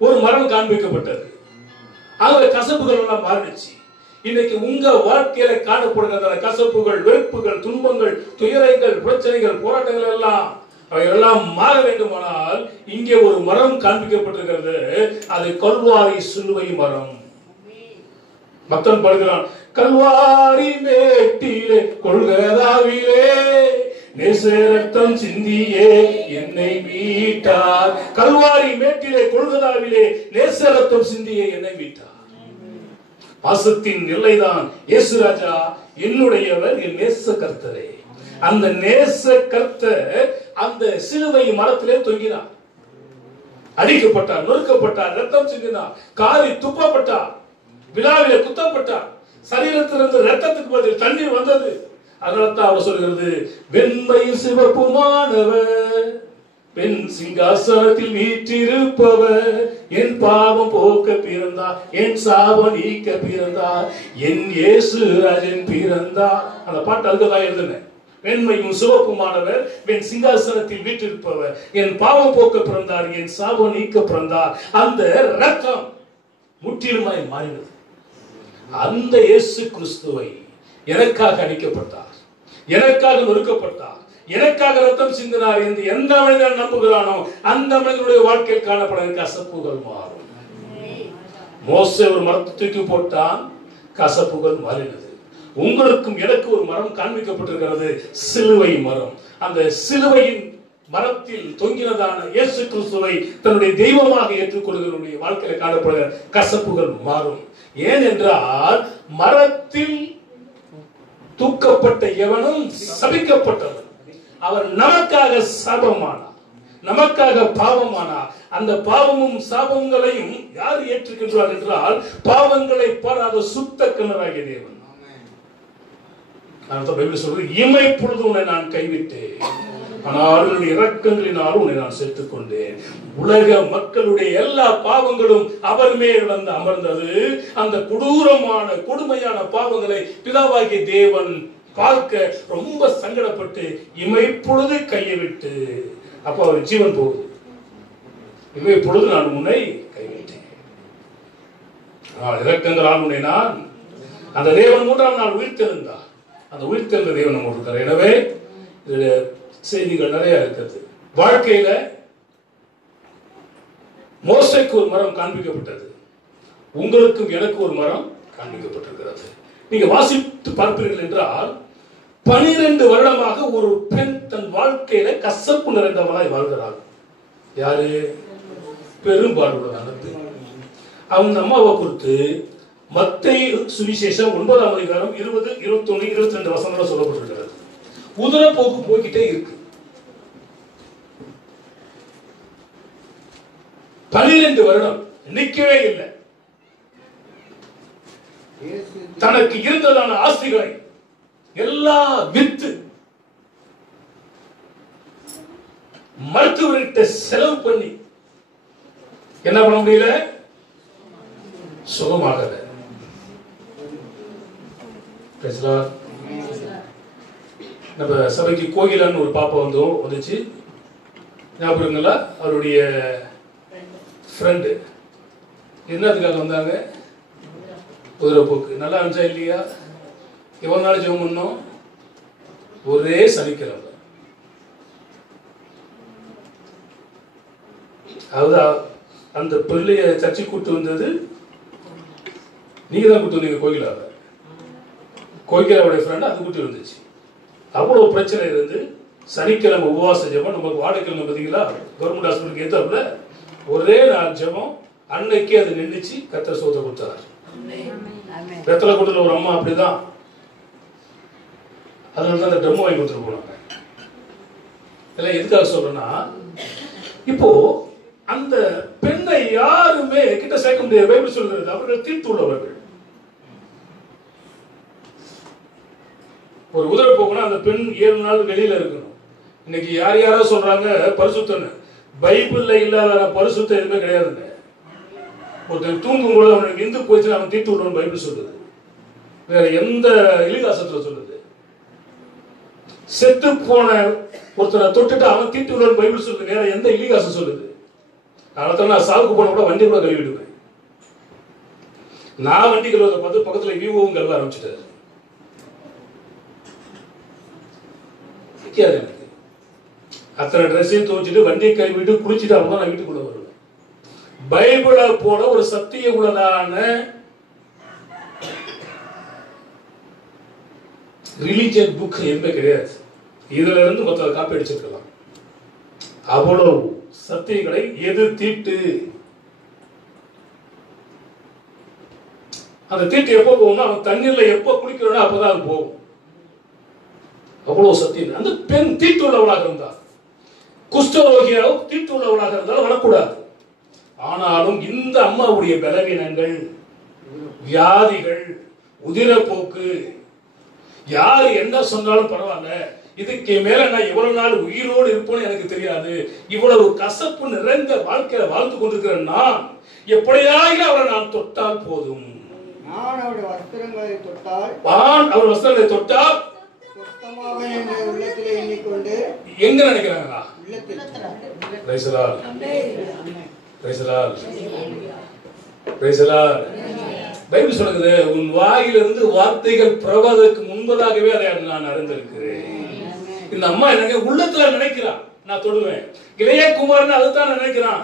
ஒரு மரம் காண்பிக்கப்பட்டது. அங்க கசப்புகள் எல்லாம் மாறிடுச்சு. இன்னைக்கு உங்க வாழ்க்கையில காணப்படுகிற கசப்புகள், வெறுப்புகள், துன்பங்கள், துயரங்கள், பிரச்சனைகள், போராட்டங்கள் எல்லாம் அவையெல்லாம் மாற வேண்டுமானால் இங்கே ஒரு மரம் காண்பிக்கப்பட்டிருக்கிறது. அது கல்வாரி சிலுவை மரம். பக்தன் பாடுகிறான், கல்வாரி மேட்டிலே கொள்கதாவிலே நேச ரத்தம் சிந்தியே என்னை மீட்டார். கல்வாரி மேட்டிலே கொள்கதாவிலே நேச ரத்தம் சிந்தியே என்னை மீட்டார். பாசத்தின் எல்லைதான் இயேசு ராஜா, என்னுடையவர், என் நேச கர்த்தரே. அந்த நேச கர்த்தர் அந்த சிலுவை மரத்திலே தொங்கினார். அடிக்கப்பட்டார், நொறுக்கப்பட்டார், ரத்தம் சிந்தினார், காரி துப்பப்பட்டார், விழாவிலே குத்தப்பட்டார். சரீரத்திலிருந்து ரத்தத்துக்கு பதில் தண்ணீர் வந்தது. அதனால்தான் அவர் சொல்கிறது, வெண்மை சிவப்புமானவர், பெண் சிங்காசனத்தில் வீற்றிருப்பவர், என் பாவம் போக்க பிறந்தார், என் சாபம் நீக்க பிறந்தார், என் இயேசு ராஜன் பிறந்தார். அந்த பாட்டு அதுக்குதான் எழுதுனேன். வெண்மையும் சிவப்புமானவர், என் சிங்காசனத்தில் வீற்றிருப்பவர், என் பாவம் போக்க பிறந்தார், என் சாபம் நீக்க பிறந்தார். அந்த ரத்தம் முற்றிலுமாய் மாறினது. அந்த இயேசு கிறிஸ்துவை எனக்காக அடிக்கப்பட்டார், எனக்காக நொறுக்கப்பட்டார், எனக்காக ரத்தம் சிந்தினார் என்று எந்த மனிதன் நம்புகிறானோ அந்த மனிதனுடைய வாழ்க்கையில் காணப்படும் கசப்புகள் மாறும். மோசே ஒரு மரத்தை தூக்கி போட்டான், கசப்புகள் மாறினது. உங்களுக்கும் எனக்கு ஒரு மரம் காண்பிக்கப்பட்டிருக்கிறது, சிலுவை மரம். அந்த சிலுவையின் மரத்தில் தொங்கினதான இயேசு கிறிஸ்துவை தன்னுடைய தெய்வமாக ஏற்றுக்கொள்கிறவருடைய வாழ்க்கையில காணப்படுகிற கசப்புகள் மாறும். ஏனென்றால் மரத்தில் தூக்கப்பட்ட எவனும் சபிக்கப்பட்டவன். அவர் நமக்காக சாபமானார், நமக்காக பாவமானார். அந்த பாவமும் சாபங்களையும் யார் ஏற்றுக்கின்றார் என்றால், பாவங்களை பாராத சுத்த கிணறாகிய தேவன். இமை பொழுது உன்னை நான் கைவிட்டேன், ஆனால் உன்னுடைய இரக்கங்களினால் உன்னை நான் சேர்த்துக் கொண்டேன். உலக மக்களுடைய எல்லா பாவங்களும் அவர் மேல் வந்து அமர்ந்தது. அந்த கொடூரமான கொடுமையான பாவங்களை பிதாவாகிய தேவன் பார்க்க ரொம்ப சங்கடப்பட்டு இமை பொழுது கையை விட்டு, அப்ப அவர் ஜீவன் போகுது, இமை பொழுது நான் உன்னை கைவிட்டேன், இரக்கங்களால் உன்னை நான். அந்த தேவன் 3ஆம் நாள் உயிர்த்தெழுந்தார். அந்த உயிர்த்தெழுந்த தேவன் நம்ம இருக்கார். எனவே செய்திகள் நிறைய இருக்கிறது. வாழ்க்கையில மோசேக்கு ஒரு மரம் காண்பிக்கப்பட்டது, உங்களுக்கும் எனக்கு ஒரு மரம் காண்பிக்கப்பட்டிருக்கிறது. நீங்க வாசித்து பார்ப்பீர்கள் என்றால் 12 வருடமாக ஒரு பெண் தன் வாழ்க்கையில கசப்பு நிறைந்தவளாய் வாழ்கிறாள். யாரு? பெரும்பாடுள்ளதான பெண். அவங்க அம்மாவை குறித்து மத்தேயு சுவிசேஷம் 9ஆம் அதிகாரம் 20, 21, 22 வசனங்கள் சொல்லப்பட்டிருக்கிறது. உதிர போக்கு போய்கிட்டே இருக்கு. 12 வருடம் நிற்கவே இல்லை. தனக்கு இருந்ததான ஆஸ்திகளை எல்லாம் வித்து மருத்துவர்கிட்ட செலவு பண்ணி என்ன பண்ண முடியல, சுகமாகல. நம்ம சபைக்கு கோகிலான்னு ஒரு பாப்பா வந்துச்சு, ஞாபகங்களா? அவருடைய ஃப்ரெண்டு என்னதுக்காக வந்தாங்க? குதிரை போக்கு. நல்லா இருந்துச்சா இல்லையா? எவ்வளவு நாள் ஜெபம் பண்ணோம்? ஒரே சனிக்கிழமை. அதாவது அந்த பிள்ளைய சர்ச்சை கூட்டு வந்தது நீங்க தான் கூட்டு வந்தீங்க. கோகிலாவை, கோகிலாவுடைய ஃப்ரெண்ட் அது கூட்டி வந்துச்சு. அவ்வளவு பிரச்சனை இருந்து சனிக்கிழமை உபவாச ஜெபம். நமக்கு வாடகைக்கிழமை பார்த்தீங்களா, கவர்மெண்ட் ஹாஸ்பிட்டலுக்கு ஏத்தாப்புல ஒரே நாள் ஜெபம். அன்னைக்கு அது நின்றுச்சு. கர்த்தர் சோதனை கொடுத்தார். வெத்தலை கூட்டத்தில் ஒரு அம்மா அப்படிதான், அதனால தான் அந்த ட்ரம் வாங்கி கொடுத்துட்டு போனாங்க. இதெல்லாம் எதுக்காக சொல்றேன்னா, இப்போ அந்த பெண்ணை யாருமே கிட்ட சேர்க்க முடியாது. பைபிள் சொல்கிறது அவர்கள் தீர்த்துள்ளவர்கள். ஒரு உதவி போகணும், அந்த பெண் 7 நாள் வெளியில இருக்கணும். இன்னைக்கு யார் யாரோ சொல்றாங்க பரிசுத்தன்னு. பைபிள்ல இல்லாத பரிசுத்தம் எதுவுமே கிடையாதுங்க. ஒருத்தர் தூங்கும் பொழுது அவனுக்கு எந்த போயிடுச்சு அவன் தீட்டு விடணும் பைபிள் சொல்லுது. வேற எந்த இலிகாசத்துல சொல்லுது? செத்து போன ஒருத்தரை தொட்டுட்டு அவன் தீட்டு விடணும் பைபிள் சொல்லுது. வேற எந்த இலிகாசம் சொல்லுது? அதனால நான் சாவுக்கு போன கூட வண்டி கூட கழுவிடுவேன். நான் வண்டி கழுவதை பார்த்து பக்கத்துல விவோவும் கழுவ ஆரம்பிச்சுட்டாரு. எனக்கு அத்தனை ட்ரெஸ்ஸையும் துவச்சிட்டு வண்டியை கழுவிட்டு குளிச்சுட்டு அவங்க நான் வீட்டுக்குள்ள வருவேன். பைபிளை போல ஒரு சத்திய உள்ளதான ரிலிஜியன் புக் எதுவுமே கிடையாது. இதுல இருந்து மொத்த காப்பி அடிச்சிருக்கலாம். அவ்வளவு சத்தியங்களை எது தீட்டு, அந்த தீட்டு எப்போ போகும்னா அவன் தண்ணீர்ல எப்போ குளிக்கிறோன்னா அப்பதான் அது போகும். அவ்வளவு சத்தியம். அந்த பெண் தீட்டு உள்ளவளாக இருந்தார். குஷ்டரோகியாவோ தீட்டு உள்ளவளாக இருந்தாலும் வரக்கூடாது. ஆனாலும் இந்த அம்மாவுடைய பலவீனங்கள், வியாதிகள், உதிரப்போக்கு யாரு என்ன சொன்னாலும் பரவாயில்ல, இதுக்கு மேல நான் எவ்வளவு நாள் உயிரோடு இருப்போன்னு எனக்கு தெரியாது, இவ்வளவு கசப்பு நிறைந்த வாழ்க்கையில வாழ்ந்து கொண்டிருக்கிற நான் எப்படியாக அவரை நான் தொட்டால் போதும், நான் அவருடைய வஸ்திரங்களை தொட்டால், அவர் வஸ்திரங்களை தொட்டால் சுத்தமாக என்ற உள்ளத்திலே எண்ணிக்கொண்டு, எங்க நினைக்கிறாங்களா? Praise the Lord, praise the Lord, praise the Lord. Bible சொல்லுது, உன் வாயிலிருந்து வார்த்தைகள் பிறவதற்கு முன்பதாகவே அதை நான் அறிந்திருக்கிறேன். இந்த அம்மா என்ன உள்ளத்துல நினைக்கிறான், நான் தொடுவேன். இளைய குமாரன் அதுதான் நினைக்கிறான்.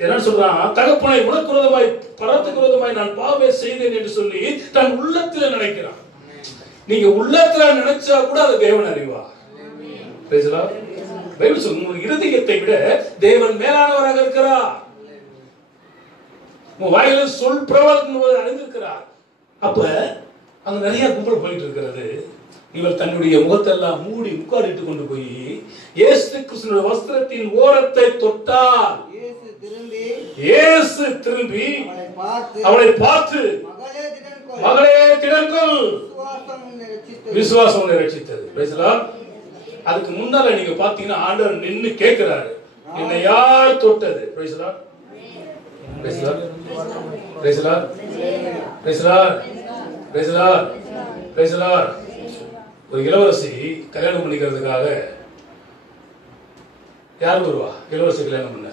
என்ன சொல்றான்? தகப்பனை உனக்கு விரோதமாய் பரத்துக்கு விரோதமாய் நான் பாவமே செய்தேன் என்று சொல்லி தன் உள்ளத்துல நினைக்கிறான். நீங்க உள்ளத்துல நினைச்சா கூட அது தேவன் அறிவார். Price the Lord. பைபிள் சொல்லுது, உங்கள் இருதயத்தை விட தேவன் மேலானவராக இருக்கிறார். உங்க வாயில சொல் பிரபலம் அறிந்திருக்கிறார். அப்ப அங்க நிறைய கும்பல் போயிட்டு இருக்கிறது. இவர் தன்னுடைய முகத்தெல்லாம் மூடி முக்காடிட்டு கொண்டு போய் இயேசு கிறிஸ்துவின் வஸ்திரத்தின் ஓரத்தை தொட்டார். இயேசு திரும்பி அவளை பார்த்து, மகளே திடன்கொள், விசுவாசம் உன்னை ரட்சித்தது. Price the Lord. அதுக்கு முன்னால நீங்க பாத்தீங்கன்னா ஆண்டவர் நின்னு கேட்கிறாரு, என்னை யார் தொட்டது? Price the Lord, praise the Lord, praise the Lord, praise the Lord, praise the Lord, praise the Lord. ஒரு இளவரசி கல்யாணம் பண்ணிக்கிறதுக்காக யார் வருவா? இளவரசி கல்யாணம் பண்ண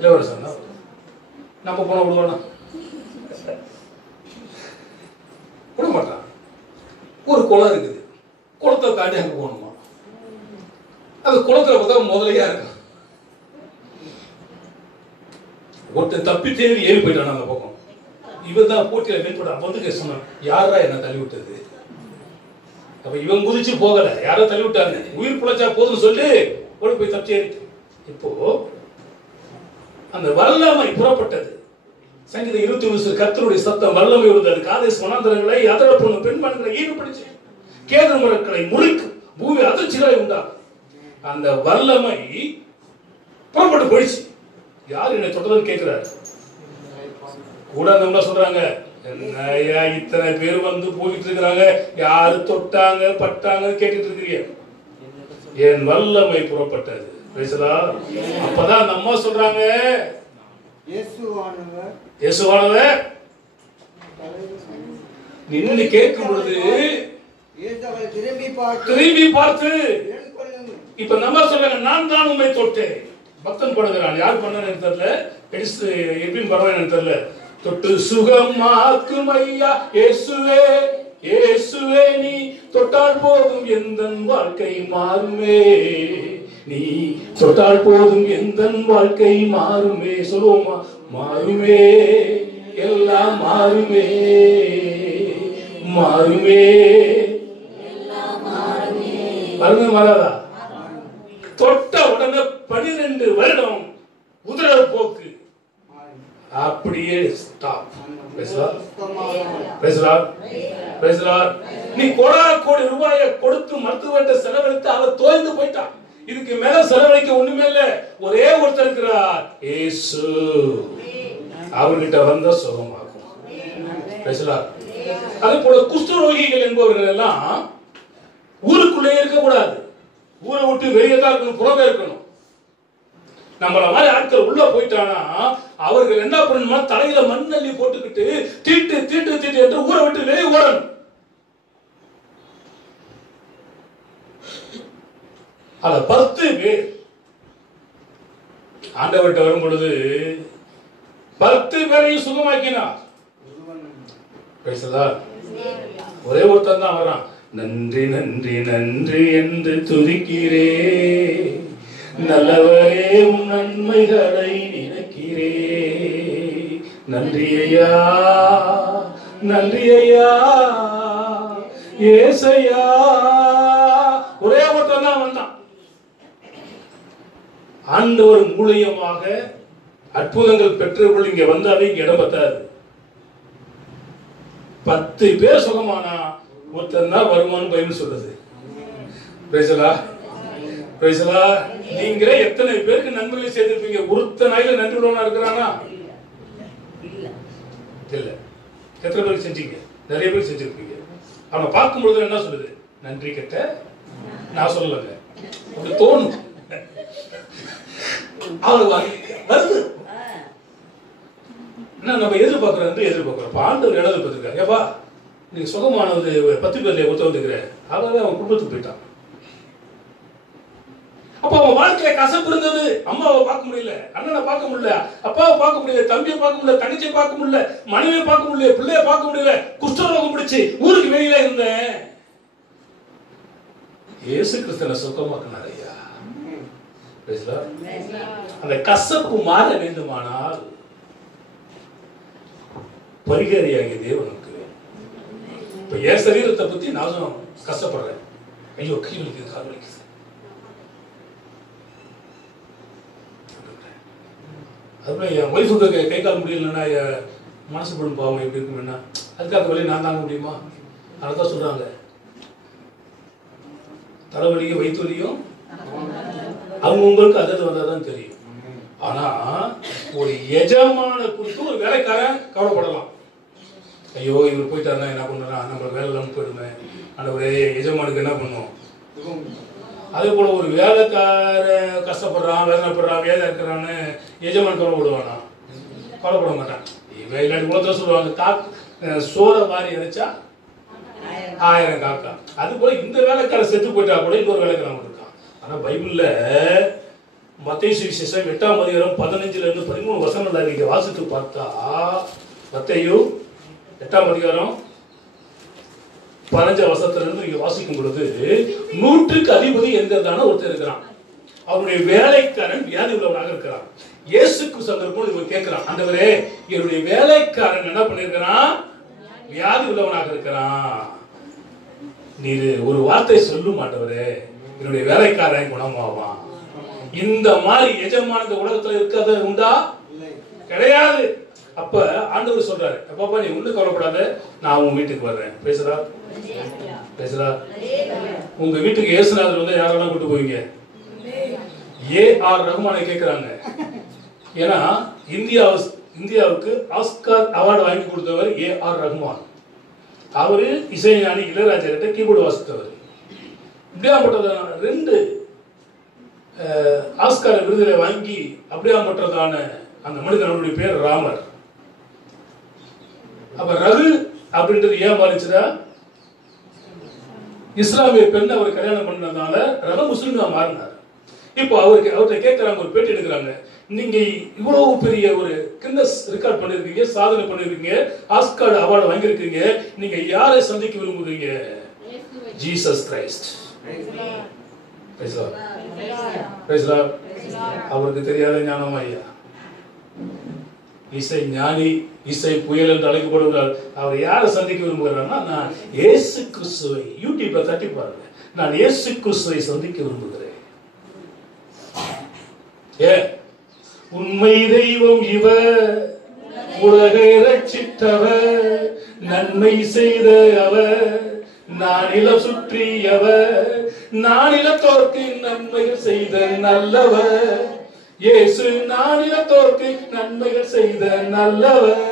இளவரசன் தான். நம்ம போன விடுவானா? விட மாட்டான். ஒரு குளம் இருக்குது, குளத்தை தாண்டி அங்க போகணுமா? அது குளத்துல பார்த்தா முதலையா இருக்கு. ஒருத்தன் தப்பி தேடி ஏறி போயிட்டான் அந்த பக்கம். இவன் தான் போட்டியில வென் போட்டான். வந்து சொன்னான், யாரா என்ன தள்ளி விட்டது? அப்ப இவன் குதிச்சு போகல, யாரோ தள்ளி விட்டாங்க. உயிர் பிழைச்சா போதும் சொல்லி ஓடி போய் தப்பிச்சு ஏறிட்டு. இப்போ அந்த வல்லமை புறப்பட்டது. சங்கீதம் 21 கர்த்தருடைய சத்தம் வல்லமை இருந்தது. காதேஸ் வனாந்தரங்களை அதர பொண்ணு பெண்மணிகளை ஈடுபடுச்சு, கேதுரு மரங்களை முறிக்கும், பூமி அதிர்ச்சிகளை உண்டாகும். அந்த வல்லமை புறப்பட்டு போயிடுச்சு. யார் என்னை தொட்டதுன்னு கேட்கிறாரு. கூட சொல்றாங்க, இத்தனை பேர் வந்து போயிட்டு இருக்கிறாங்க, யாரு தொட்டாங்க பட்டாங்க கேட்டுட்டு இருக்கிறீங்க. என் வல்லமை புறப்பட்டது. அப்பதான் அந்த அம்மா சொல்றாங்க, இயேசுவானவர் நின்னு கேட்கும் பொழுது திரும்பி பார்த்து, இப்ப நம்ம சொல்றாங்க, நான் தான் உண்மை தொட்டேன். பக்தன் படுகிறான். யார் பண்ண தெரியல, எப்படி பரவாயில்ல தெரியல. தொட்டு சுகமாக்கும் ஐயா இயேசுவே, இயேசுவே நீ தொட்டால் போதும் எந்தன் வாழ்க்கை மாறுமே, நீ தொட்டால் போதும் எந்தன் வாழ்க்கை மாறுமே. சொல்லுவோமா? மாறுமே, எல்லாம் மாறுமே, மாறுமே, மாறுமே, மாறாதா? தொட்ட உடனே 12 வருடம் உதிர போக்கு அப்படியே ஸ்டாப். நீ கோடி ரூபாயை கொடுத்து மருத்துவத்தை செலவழித்து அவர் தோய்ந்து போயிட்டான். இதுக்கு மேல செலவழிக்க ஒண்ணுமே இல்ல. ஒரே ஒருத்தர் இருக்கிறார், இயேசு. அவர்கிட்ட வந்த சுகமாகும். அதே போல குஷ்டரோகிகள் என்பவர்கள் எல்லாம் ஊருக்குள்ளே இருக்க கூடாது. ஊரை விட்டு வெளியே தான் இருக்கணும், புறமே இருக்கணும். நம்மள மாதிரி ஆட்கள் உள்ள போயிட்டானா அவர்கள் என்ன பண்ணணுமா, தலையில மண்ணள்ளி போட்டுக்கிட்டு தீட்டு தீட்டு தீட்டு என்று ஊரை விட்டு வெளியே ஓடணும். அத 10 பேர் ஆண்டவர்கிட்ட வரும் பொழுது 10 பேரையும் சுகமாக்கினார். ஒரே ஒருத்தன் தான் வரான். நன்றி நன்றி நன்றி என்று துதிக்கிறே, நல்லவரே உன் நன்மைகளை நினைக்கிறே, நன்றி ஐயா, நன்றி ஐயா, ஏசையா. ஒரே ஒருத்தன் தான் வந்தான். ஆண்டவர் மூலியமாக அற்புதங்கள் பெற்றவர்கள் இங்க வந்தாலே இங்க இடம் பத்தாது. 10 பேர் சுகமானா ஒருத்தன் தான் வருமானு பைபிள் சொல்லுது. நீங்களே எத்தனை பேருக்கு நன்மைகளை செய்திருப்பீங்க? ஒருத்தனாயில நன்றி உள்ளவனா இருக்கிறானா? இல்ல. எத்தனை பேருக்கு செஞ்சீங்க? நிறைய பேர் செஞ்சிருப்பீங்க. அவனை பார்க்கும் பொழுது என்ன சொல்லுது? நன்றி கெட்ட நான் சொல்லலைங்க, அப்படி தோணும். அவனுக்கு வருது. என்ன நம்ம எதிர்பார்க்கிறோம். ஆண்டவர் இடம் பார்த்துருக்காரு. ஏப்பா நீ சுகமானது 10 பேர்ல ஒருத்த வந்துக்கிற, அதாவது அவன் குடும்பத்துக்கு போயிட்டான். அப்ப அவன் வாழ்க்கையில கசப்பு இருந்தது. அம்மாவை பார்க்க முடியல, அண்ணனை பார்க்க முடியல, அப்பாவை பார்க்க முடியல, தம்பியை பார்க்க முடியல, தங்கச்சியை பார்க்க முடியல, மனைவியை பார்க்க முடியல, பிள்ளைய பார்க்க முடியல, குஷ்டரோகம் பிடிச்சு ஊருக்கு வெளியில இருந்தேன். இயேசு கிறிஸ்துவை சுகமாக்கினார் ஐயா. அந்த கசப்பு மாற வேண்டுமானால் பரிகாரியாகிய தேவனுக்கு. இப்ப என் சரீரத்தை பத்தி நான் கஷ்டப்படுறேன். ஐயோ கை வலிக்குது, கால் வலிக்குது, அதுக்கப்புறம் என் ஒய்ஃபுக்கு கை கால் முடியலன்னா மனசு படும் பாவம் எப்படி இருக்கும்? என்ன அதுக்காக வழியை நான் தாங்க முடியுமா? அதான் சொல்றாங்க, தலைவலியும் வயிற்று வலியும் அவங்களுக்கு அதது வந்தாதான் தெரியும். ஆனா ஒரு எஜமான குறித்து ஒரு வேலைக்காரன் கவலைப்படலாம். ஐயோ இவர் போயிட்டாருன்னா என்ன பண்ணுறான், நம்ம வேலை இல்லாமல் போயிடுமே, அந்த ஒரு எஜமானுக்கு என்ன பண்ணும்? அதே போல ஒரு வேலைக்காரன் கஷ்டப்படுறான், வேதனைப்படுறான், வேலை இருக்கிறான்னு எஜமான் கவலைப்படுவானா? கவலைப்பட மாட்டான். இவன் இல்லாட்டி குளத்துல சொல்லுவாங்க, சோற வாரி அரைச்சா 1000 காக்கா. அது போல இந்த வேலைக்காரன் செத்து போயிட்டா கூட இன்னொரு வேலைக்காரன் இருக்கான். ஆனா பைபிள்ல மத்தேயு சுவிசேஷம் 8ஆம் அதிகாரம் 15ல இருந்து 13 வசனங்களை நீங்க வாசித்து பார்த்தா, மத்தேயு 8ஆம் அதிகாரம் 15 வசனத்துல இருந்து நீங்க வாசிக்கும் பொழுது 100க்கு அதிபதி என்கிறதான ஒருத்தர் இருக்கிறான். அவருடைய வேலைக்காரன் வியாதி உள்ளவனாக இருக்கிறான். இயேசு கிறிஸ்து இவன் கேட்கிறான், ஆண்டவரே என்னுடைய வேலைக்காரன் என்ன பண்ணிருக்கிறான்? வியாதி உள்ளவனாக இருக்கிறான். நீர் ஒரு வார்த்தை சொல்லும் ஆண்டவரே, என்னுடைய வேலைக்காரன் குணமாவான். இந்த மாதிரி எஜமான இந்த உலகத்துல இருக்கிறது உண்டா? கிடையாது. அப்ப ஆண்டவர் சொல்றாரு, பாப்பா நீ ஒண்ணு கவலைப்படாத, நான் உன் வீட்டுக்கு வர்றேன். பேசுறா பேசுறா. உங்க வீட்டுக்கு இயேசுநாதர் வந்து யாரெல்லாம் கூட்டு போவீங்க? ஏஆர் ரஹ்மானை கேட்கிறாங்க. ஏன்னா இந்தியாவுக்கு ஆஸ்கார் அவார்டு வாங்கி கொடுத்தவர் ஏஆர் ரஹ்மான். அவரு இசைஞானி இளையராஜா கிட்ட கீபோர்டு வாசித்தவர். இப்படியாப்பட்டதான 2 ஆஸ்கார் விருதுகளை வாங்கி அப்படியாப்பட்டதான அந்த மனிதனுடைய பேர் ராமர். அப்ப ரகு அப்படின்றது ஏன் மாறிச்சுதா? இஸ்லாமிய பெண் அவர் கல்யாணம் பண்ணதுனால ரகு முஸ்லிமா மாறினார். இப்போ அவர்கிட்ட கேட்கிறாங்க, ஒரு பேட்டி எடுக்கிறாங்க, நீங்க இவ்வளவு பெரிய ஒரு கின்னஸ் ரெக்கார்ட் பண்ணிருக்கீங்க, சாதனை பண்ணிருக்கீங்க, ஆஸ்கார் அவார்டு வாங்கியிருக்கீங்க, நீங்க யாரை சந்திக்க விரும்புறீங்க? Jesus Christ. அவருக்கு தெரியாத ஞானம் ஐயா. இசை ஞானி, இசை புயல் என்று அழைக்கப்படுகிறார். அவர் யாரை சந்திக்க விரும்புகிறார்னா, நான் இயேசு கிறிஸ்துவை, யூடியூப்ல தட்டி பாருங்க, நான் இயேசு கிறிஸ்துவை சந்திக்க விரும்புகிறேன். உண்மை தெய்வம் இவர், உலகை ரட்சித்தவர், நன்மை செய்த அவர், நானிலம் சுற்றியவர், நானிலத்தோர்க்கு நன்மைகள் செய்த நல்லவர். இயேசு நானிலத்தோர்க்கு நன்மைகள் செய்த நல்லவர்.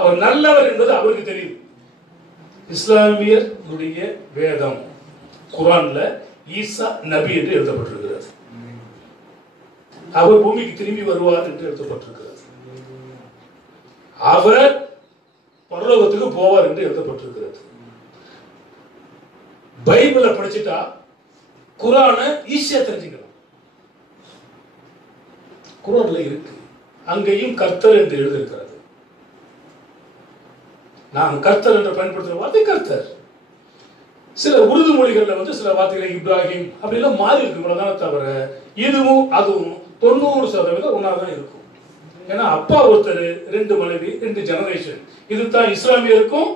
அவர் நல்லவர் என்பது அவருக்கு தெரியும். இஸ்லாமியர் வேதம் குர்ஆன்ல ஈசா நபி என்று எழுதப்பட்டிருக்கிறது. அவர் பூமிக்கு திரும்பி வருவார் என்று எழுதப்பட்டிருக்கிறது. அவர் பரலோகத்துக்கு போவார் என்று எழுதப்பட்டிருக்கிறது. பைபிளை படிச்சுட்டா குர்ஆனை ஈஸியா தெரிஞ்சுக்கலாம். குர்ஆன்ல இருக்கு, அங்கேயும் கர்த்தர் என்று எழுதியிருக்கிறது. நான் கர்த்தர் என்று பயன்படுத்துற வார்த்தை கர்த்தர். சில உருது மொழிகள்ல வந்து சில வார்த்தைகள் இப்ராஹிம் அப்படிலாம் மாறி இருக்கு தவிர இதுவும் அதுவும் 90% ஒன்னாதான் இருக்கும். ஏன்னா அப்பா ஒருத்தர், 2 மனைவி, 2 ஜெனரேஷன். இதுதான் இஸ்லாமியருக்கும்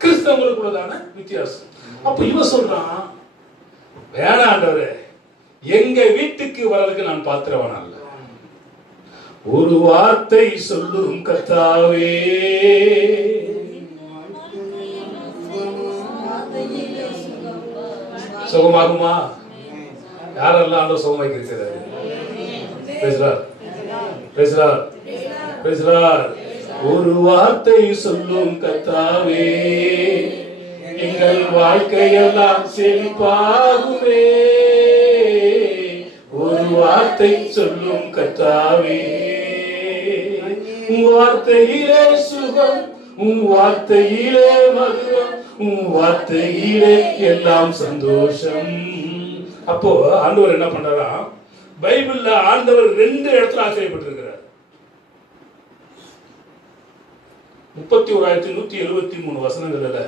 கிறிஸ்தவங்களுக்குள்ளதான வித்தியாசம். அப்ப இவன் சொல்றான், வேணாண்டவரே, எங்க வீட்டுக்கு வர்றதுக்கு நான் பாத்திரவன் அல்ல, ஒரு வார்த்தை சொல்லும் கர்த்தாவே. சுகமாகுமா? யாரெல்லாம் அந்த சுகமாக்கி இருக்கிறாரு? பேசுறார் பேசுறார் பேசுறார். ஒரு வார்த்தை சொல்லும் கர்த்தாவே, எங்கள் வாழ்க்கையெல்லாம் செழிப்பாகுமே. ஒரு வார்த்தை சொல்லும் கர்த்தாவே, உன் வார்த்தையிலே சுகம், உன் வார்த்தையிலே மதுரம், உன் வார்த்தையிலே எல்லாம் சந்தோஷம். அப்போ ஆண்டவர் என்ன பண்றாரா, பைபிள்ல ஆண்டவர் 2 இடத்துல ஆச்சரியப்பட்டிருக்கிறார். 31,173 வசனங்கள்ல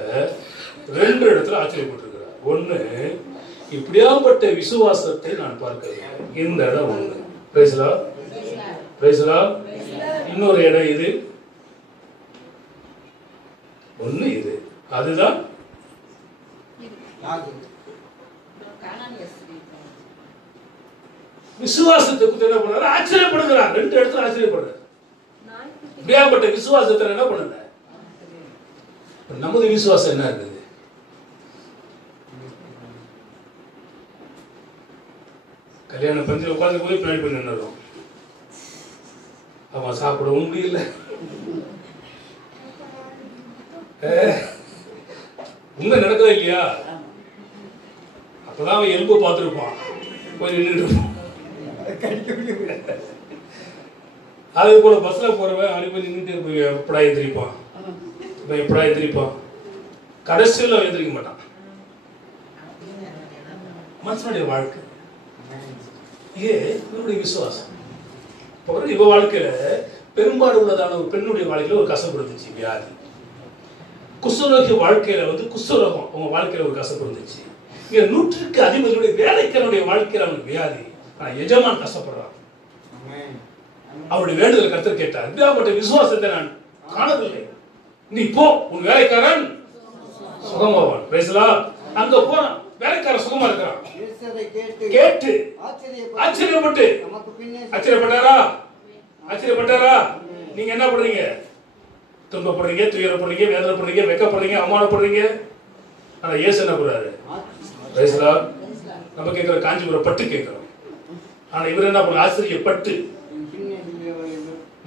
2 இடத்துல ஆச்சரியப்பட்டிருக்கிறார். ஒண்ணு, இப்படியாப்பட்ட விசுவாசத்தை நான் பார்க்கிறேன். இந்த இடம் ஒண்ணு. Price the Lord, praise the Lord. இன்னொரு இடம் இது, ஒண்ணு இது, அதுதான் விசுவாசத்தை குறித்து என்ன பண்ணாரு, ஆச்சரியப்படுகிறார். 2 இடத்துல ஆச்சரியப்படுறார். இப்படியாப்பட்ட விசுவாசத்தை என்ன பண்ணுங்க. நமது விசுவாசம் என்ன இருக்குது? கல்யாண பந்தியில் உட்கார்ந்து போய் பிளான் பண்ணி நின்றுடும். அவன் சாப்பிடவும் முடியல. உண்மை நடக்குதா இல்லையா? அப்பதான் அவன் எலும்பு பார்த்துருப்பான், போய் நின்றுட்டு. அதே போல பஸ்ல போறவன் அப்படி போய் நின்றுட்டு எப்படா எந்திரிப்பான், எப்படா எந்திரிப்பான். கடைசியில் அவன் எந்திரிக்க மாட்டான். மனுஷனுடைய வாழ்க்கை இவருடைய விசுவாசம். இவ வாழ்க்கையில பெரும்பாடு உள்ளதான ஒரு பெண்ணுடைய வாழ்க்கையில ஒரு கசப்பு இருந்துச்சு, வியாதி. குஷ்டரோகி வாழ்க்கையில குஷ்டரோகம் அவங்க வாழ்க்கையில ஒரு கசப்பு இருந்துச்சு. இங்க 100க்கு அதிபதியுடைய வேலைக்காரனுடைய வாழ்க்கையில அவனுக்கு வியாதி. ஆனா எஜமான் கஷ்டப்படுறான். அவருடைய வேண்டுதல் கர்த்தர் கேட்டார். இப்படியாப்பட்ட விசுவாசத்தை நான் காணவில்லை. நீ போ, உன் வேலைக்காரன் சுகமாவான். பேசலாம். அங்க போனான், வேலைக்காரன் சுகமா இருக்கிறான். கேட்டு ஆச்சரியப்பட்டு, ஆச்சரியப்பட்டாரா? ஆச்சரியப்பட்டாரா? நீங்க என்ன பண்றீங்க? துன்பப்படுறீங்க, துயரப்படுறீங்க, வேதனைப்படுறீங்க, வெக்கப்படுறீங்க, அவமானப்படுறீங்க. ஆனா இயேசு என்ன பண்றாரு? பேசலாம். நம்ம கேட்கிற காஞ்சிபுரம் பட்டு கேட்கிறோம். ஆனா இவர் என்ன பண்ண? ஆச்சரியப்பட்டு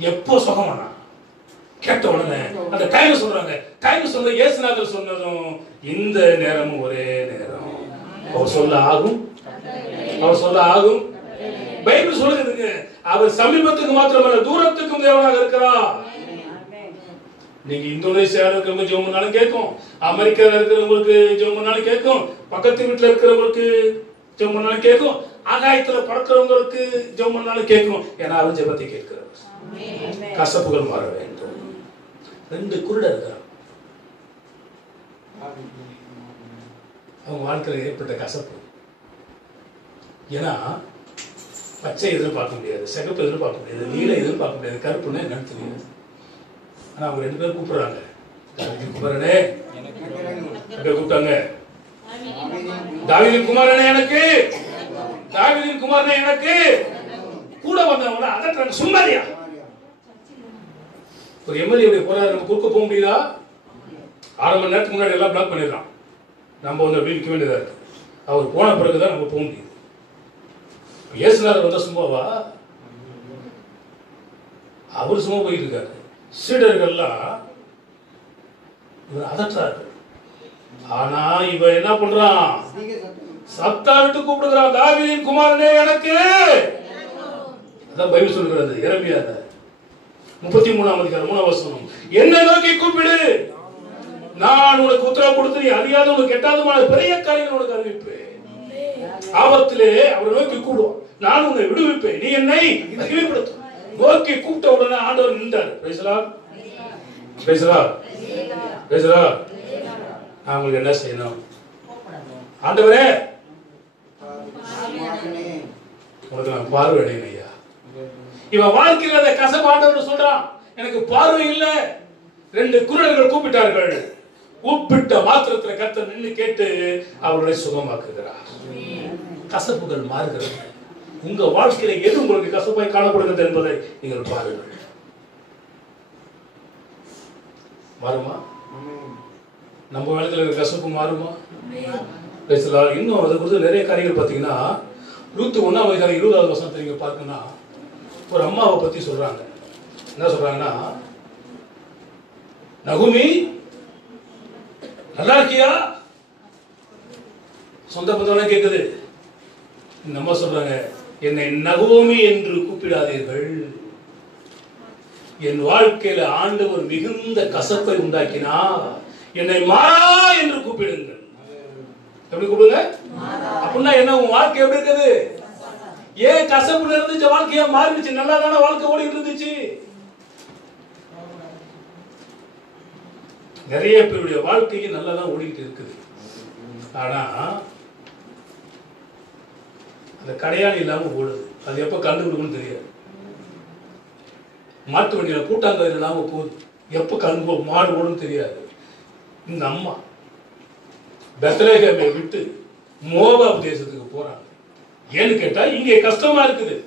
எப்போ சுகமானா கேட்ட உடனே அந்த டைம் சொல்றாங்க. டைம் சொன்ன இயேசுநாதர் சொன்னதும் இந்த நேரமும் ஒரே நேரம். அவர் சொல்ல ஆகும், அவர் சொல்ல ஆகும். பைபிள் சொல்லுதுங்க, அவர் சமீபத்துக்கு மாத்திரமல்ல தூரத்துக்கும் தேவனாக இருக்கிறார். நீங்க இந்தோனேசியாவில் இருக்கிறவங்க ஜெபம் பண்ணாலும் கேட்கும், அமெரிக்காவில் இருக்கிறவங்களுக்கு ஜெபம் பண்ணாலும் கேட்கும், பக்கத்து வீட்டுல இருக்கிறவங்களுக்கு ஜெபம் பண்ணாலும் கேட்கும், ஆகாயத்துல பறக்கிறவங்களுக்கு ஜெபம் பண்ணாலும் கேட்கும். ஏன்னா அவர் ஜெபத்தை கேட்கிறார். கசப்புகள் மாற வேண்டும். 2 குருடர் இருக்கிறார். அவங்க வாழ்க்கையில் ஏற்பட்ட கசப்பு. ஏன்னா பச்சை எதிர்பார்க்க முடியாது, சிகப்பு எதிர்பார்க்க முடியாது, நீல எதிர்பார்க்க முடியாது, கருப்புன்னு என்னன்னு தெரியாது. ஆனா அவங்க 2 பேரும் கூப்பிடுறாங்க. குமாரனே கூப்பிட்டாங்க. தாவீதின் குமாரனே எனக்கு, தாவீதின் குமாரனே எனக்கு. கூட வந்தவங்க அதற்கான சும்மாரியா ஒரு எம்எல்ஏ போறாரு, நம்ம குறுக்க போக முடியுதா? 6 மணி நேரத்துக்கு முன்னாடி எல்லாம் பிளாக் பண்ணிடலாம். நம்ம அப்படி நிற்க வேண்டியதா இருக்கு. அவர் போன பிறகுதான் நம்ம போக முடியுது. இயேசுநாதர் வந்தா சும்மாவா? அவர் சும்மா போயிட்டு இருக்காரு. சீடர்கள்லாம் இவர் அதற்றாரு. ஆனா இவ என்ன பண்றான்? சத்தம் விட்டு கூப்பிடுகிறான், தாவீதின் குமாரனே எனக்கு. அதான் பைபிள் சொல்லுகிறது. எரேமியா 33ஆம் அதிகாரம் 3ஆம் வசனம். என்னை நோக்கி கூப்பிடு, நான் உனக்கு உத்தரவு கொடுத்து நீ அறியாத உனக்கு எட்டாதமான பெரிய காரியங்கள் உனக்கு அறிவிப்பேன். ஆபத்திலே அவரை நோக்கி கூடுவான், நான் உன்னை விடுவிப்பேன், நீ என்னை மகிமைப்படுத்து. நோக்கி கூப்பிட்ட உடனே ஆண்டவர் நின்றார். பேசலாம், பேசலாம், பேசலாம். நான் உங்களுக்கு என்ன செய்யணும்? ஆண்டவரே உங்களுக்கு நான் பார்வை அடையணும் ஐயா. இவன் வாழ்க்கையில் அந்த கசப்பு ஆண்டவர் சொல்றான், எனக்கு பார்வை இல்லை. 2 குருடர்கள் கூப்பிட்டார்கள். கூப்பிட்ட மாத்திரத்தில் கர்த்தர் நின்று கேட்டு அவர்களை சுகமாக்குகிறார். கசப்புகள் மாறுகிறது. உங்க வாழ்க்கையில எது உங்களுக்கு கசப்பாய் காணப்படுகிறது என்பதை நீங்கள் பாருங்கள். மாறுமா? நம்ம வாழ்க்கையில இருக்க கசப்பு மாறுமா? இன்னும் அதை குறித்து நிறைய காரியங்கள் பார்த்தீங்கன்னா, ரூத் 1ஆம் அதிகாரம் 20வது வசனத்தை நீங்க பார்க்கணும்னா, ஒரு அம்மாவை பத்தி சொல்றாங்க. என்ன சொல்றாங்கன்னா, நகுமி நல்லா இருக்கியா? சொந்த பந்தம் கேக்குது. நம்ம சொல்றாங்க, என்னை நகோமி என்று கூப்பிடாதீர்கள். என் வாழ்க்கையில ஆண்டவர் மிகுந்த கசப்பை உண்டாக்கினா என்னை மாறா என்று கூப்பிடுங்கள். எப்படி கூப்பிடுங்க? அப்படின்னா என்ன, உன் வாழ்க்கை எப்படி இருக்குது? ஏன் கசப்புல இருந்துச்சு வாழ்க்கையா மாறிடுச்சு? நல்லா தானே வாழ்க்கை ஓடி இருந்துச்சு. நிறைய பேருடைய வாழ்க்கைக்கு நல்லா தான் ஓடிக்கிட்டு இருக்குது. ஆனா அந்த கடையாளி இல்லாம ஓடுது. அது எப்ப கண்டுபிடிக்கணும்னு தெரியாது. மாட்டு வண்டியில கூட்டாங்கயிறு இல்லாம போகுது. எப்ப கண்டு மாடு ஓடுன்னு தெரியாது. இந்த அம்மா பெத்லகேமை விட்டு மோவாப் தேசத்துக்கு போறாங்க. ஏன்னு கேட்டா இங்க கஷ்டமா இருக்குது.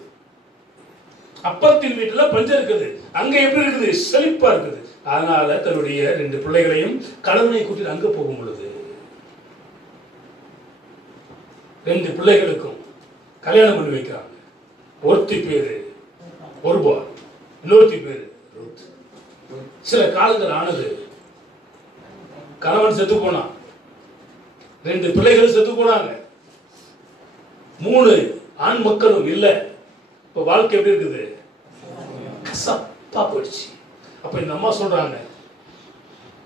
அப்பத்தின் வீட்டுல பஞ்சம் இருக்குது. அங்க எப்படி இருக்குது? செழிப்பா இருக்குது. அதனால தன்னுடைய 2 பிள்ளைகளையும் கணவனை கூட்டிட்டு அங்க போகும் பொழுது 2 பிள்ளைகளுக்கும் கல்யாணம் பண்ணி வைக்கிறாங்க. ஒருத்தி பேரு ஒருபா, இன்னொருத்தி பேரு ரூத். சில காலங்கள் ஆனது, கணவன் செத்து போனான், 2 பிள்ளைகள் செத்து போனாங்க, 3 ஆண் மக்களும் இல்ல. இப்ப வாழ்க்கை எப்படி இருக்குது? கசப்பா போயிடுச்சு. அப்ப இந்த அம்மா சொல்றாங்க,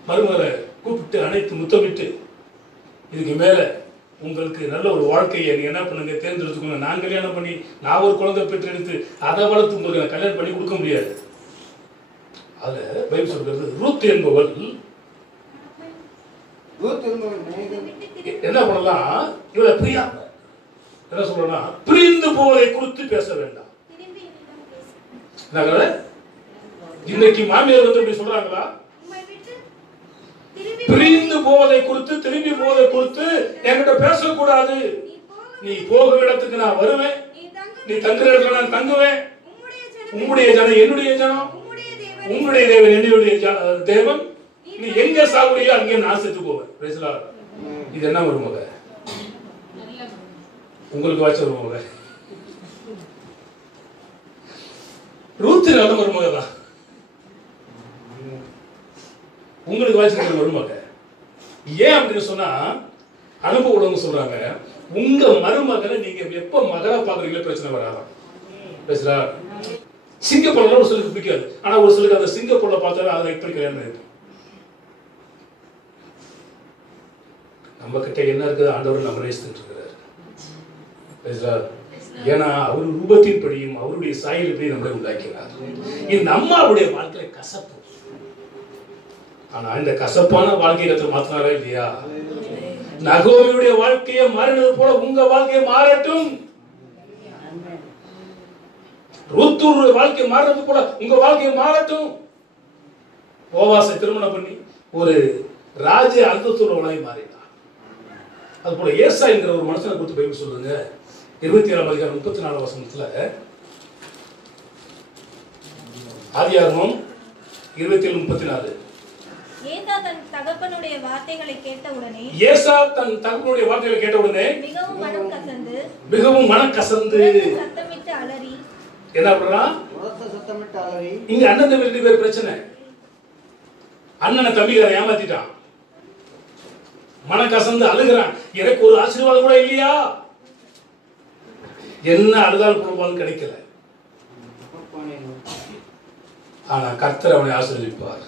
மருமகளை கூப்பிட்டு அனைத்து முத்தமிட்டு, இதுக்கு மேல உங்களுக்கு நல்ல ஒரு வாழ்க்கையை நீங்க என்ன பண்ணுங்க, தேர்ந்தெடுத்துக்கோங்க. நான் கல்யாணம் பண்ணி நான் ஒரு குழந்தை பெற்று எடுத்து அதை வளர்த்து உங்களுக்கு நான் கல்யாணம் பண்ணி கொடுக்க முடியாது. அதுல பைபிள் சொல்றது, ரூத் என்பவள் என்ன பண்ணலாம், இவளை பிரியா என்ன சொல்லலாம், பிரிந்து போவதை குறித்து பேச வேண்டாம். இன்னைக்கு மாமியார் வந்து இப்படி சொல்றாங்களா? பிரிந்து போவதை குறித்து, திரும்பி போவதை குறித்து என்கிட்ட பேசக்கூடாது. நீ போகும் இடத்துக்கு நான் வருவேன், நீ தங்குற இடத்துல நான் தங்குவேன். உம்முடைய ஜனம் என்னுடைய ஜனம், உம்முடைய தேவன் என்னுடைய தேவன். நீ எங்க சாகுறியோ அங்கே நான் செத்து போவேன். இது என்ன மருமக? உங்களுக்கு வாய்ச்ச மருமக? ரூத் நல்ல மருமக தான். உங்களுக்கு வாய்ச்சிருக்கிற மருமக. ஏன் அப்படின்னு சொன்னா, அனுபவ உலகம் சொல்றாங்க, உங்க மருமகளை நீங்க எப்ப மகளா பாக்குறீங்களோ பிரச்சனை வராதான். பேசுறா சிங்கப்பூர்ல ஒரு சிலருக்கு பிடிக்காது. ஆனா ஒரு சிலருக்கு அந்த சிங்கப்பூர்ல பார்த்தாலும் அதை எப்படி கல்யாணம் இருக்கு. நம்ம கிட்ட என்ன இருக்குது? ஆண்டவர் நம்ம நேசித்துட்டு இருக்கிறார். பேசுறா ஏன்னா அவர் ரூபத்தின் படியும் அவருடைய சாயலில் நம்மளை உண்டாக்கிறார். இந்த அம்மாவுடைய வாழ்க்கையில கசப்பு. ஆனா இந்த கசப்பான வாழ்க்கையை மாத்தினாரா இல்லையா? நகோமியுடைய வாழ்க்கையை மாறினது போல உங்க வாழ்க்கையை மாறட்டும். ரூத்துடைய வாழ்க்கை மாறினது போல உங்க வாழ்க்கையை மாறட்டும். போவாசை திருமணம் பண்ணி ஒரு ராஜ அந்தஸ்துள்ளவனாய் மாறினார். அது போல ஏசாய்ங்கிற ஒரு மனுஷனை கொடுத்து பைபிள் சொல்லுங்க. 27:34 ஆதியாகமம் 27:34. ஏசா தன் தகப்பனுடைய வார்த்தைகளை கேட்டவுடனே மிகவும் மனம் கசந்து சத்தமிட்டு அலறி என்ன பண்றான்? இங்க அண்ணன் தம்பி 2 பேர் பிரச்சனை. அண்ணனை தம்பிக்கார ஏமாத்திட்டான். மனம் கசந்து அழுகிறான். எனக்கு ஒரு ஆசீர்வாதம் கூட இல்லையா? என்ன அழுதால் குடும்பம் கிடைக்கல. ஆனா கர்த்தர் அவனை ஆசீர்வதிப்பார்.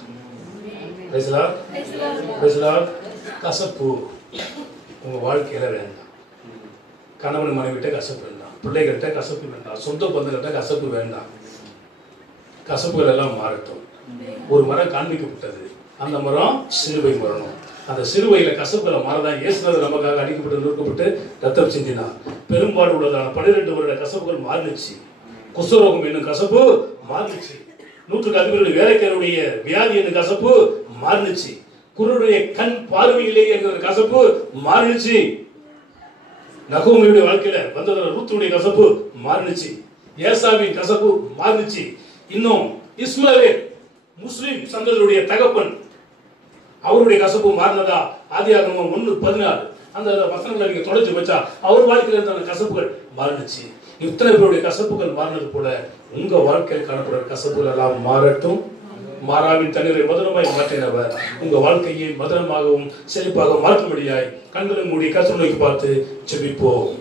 கசப்பு உங்க வாழ்க்கையில வேண்டாம். கணவன் மனைவிட்ட கசப்பு வேண்டாம், பிள்ளைகிட்ட கசப்பு வேண்டாம், சொந்த பந்தங்கிட்ட கசப்பு வேண்டாம். கசப்புகள் எல்லாம் மாறட்டும். ஒரு மரம் காண்பிக்கப்பட்டது, அந்த மரம் சிலுவை மரணம். அந்த சிலுவையில கசப்புகளை மாறதான் இயேசுநாதர் நமக்காக அடிக்கப்பட்டு நொறுக்கப்பட்டு ரத்தம் சிந்தினார். பெரும்பாடு உள்ளதான 12 வருட கசப்புகள் மாறிடுச்சு. குஷ்டரோகம் என்னும் கசப்பு மாறிடுச்சு. 100 அதிபர்களுடைய வேலைக்காரருடைய வியாதி என்னும் கசப்பு மாறிடுச்சு. குருடைய கண் பார்வையிலே என்கிற கசப்பு மாறிடுச்சு. நகோமியுடைய வாழ்க்கையில வந்ததான ரூத்துடைய கசப்பு மாறிடுச்சு. ஏசாவின் கசப்பு மாறிடுச்சு. இன்னும் இஸ்மாவேல் முஸ்லிம் சந்ததியுடைய தகப்பன், அவருடைய கசப்பு மாறினதா? ஆதியாகமம் 1:14 அந்த வசனங்களை நீங்க தொடர்ச்சி வச்சா அவர் வாழ்க்கையில இருந்த கசப்புகள் மாறிடுச்சு. இத்தனை பேருடைய கசப்புகள் மாறினது போல உங்க வாழ்க்கையில் காணப்படுற கசப்புகள் எல்லாம் மாறட்டும், மாறாவின் தண்ணீரை மதுரமாய் மாற்றினவர் உங்க வாழ்க்கையை மதுரமாகவும் செழிப்பாக மாற்றும்படியாய் கண்களை மூடி கர்த்தரை நோக்கி பார்த்து ஜெபிப்போம்.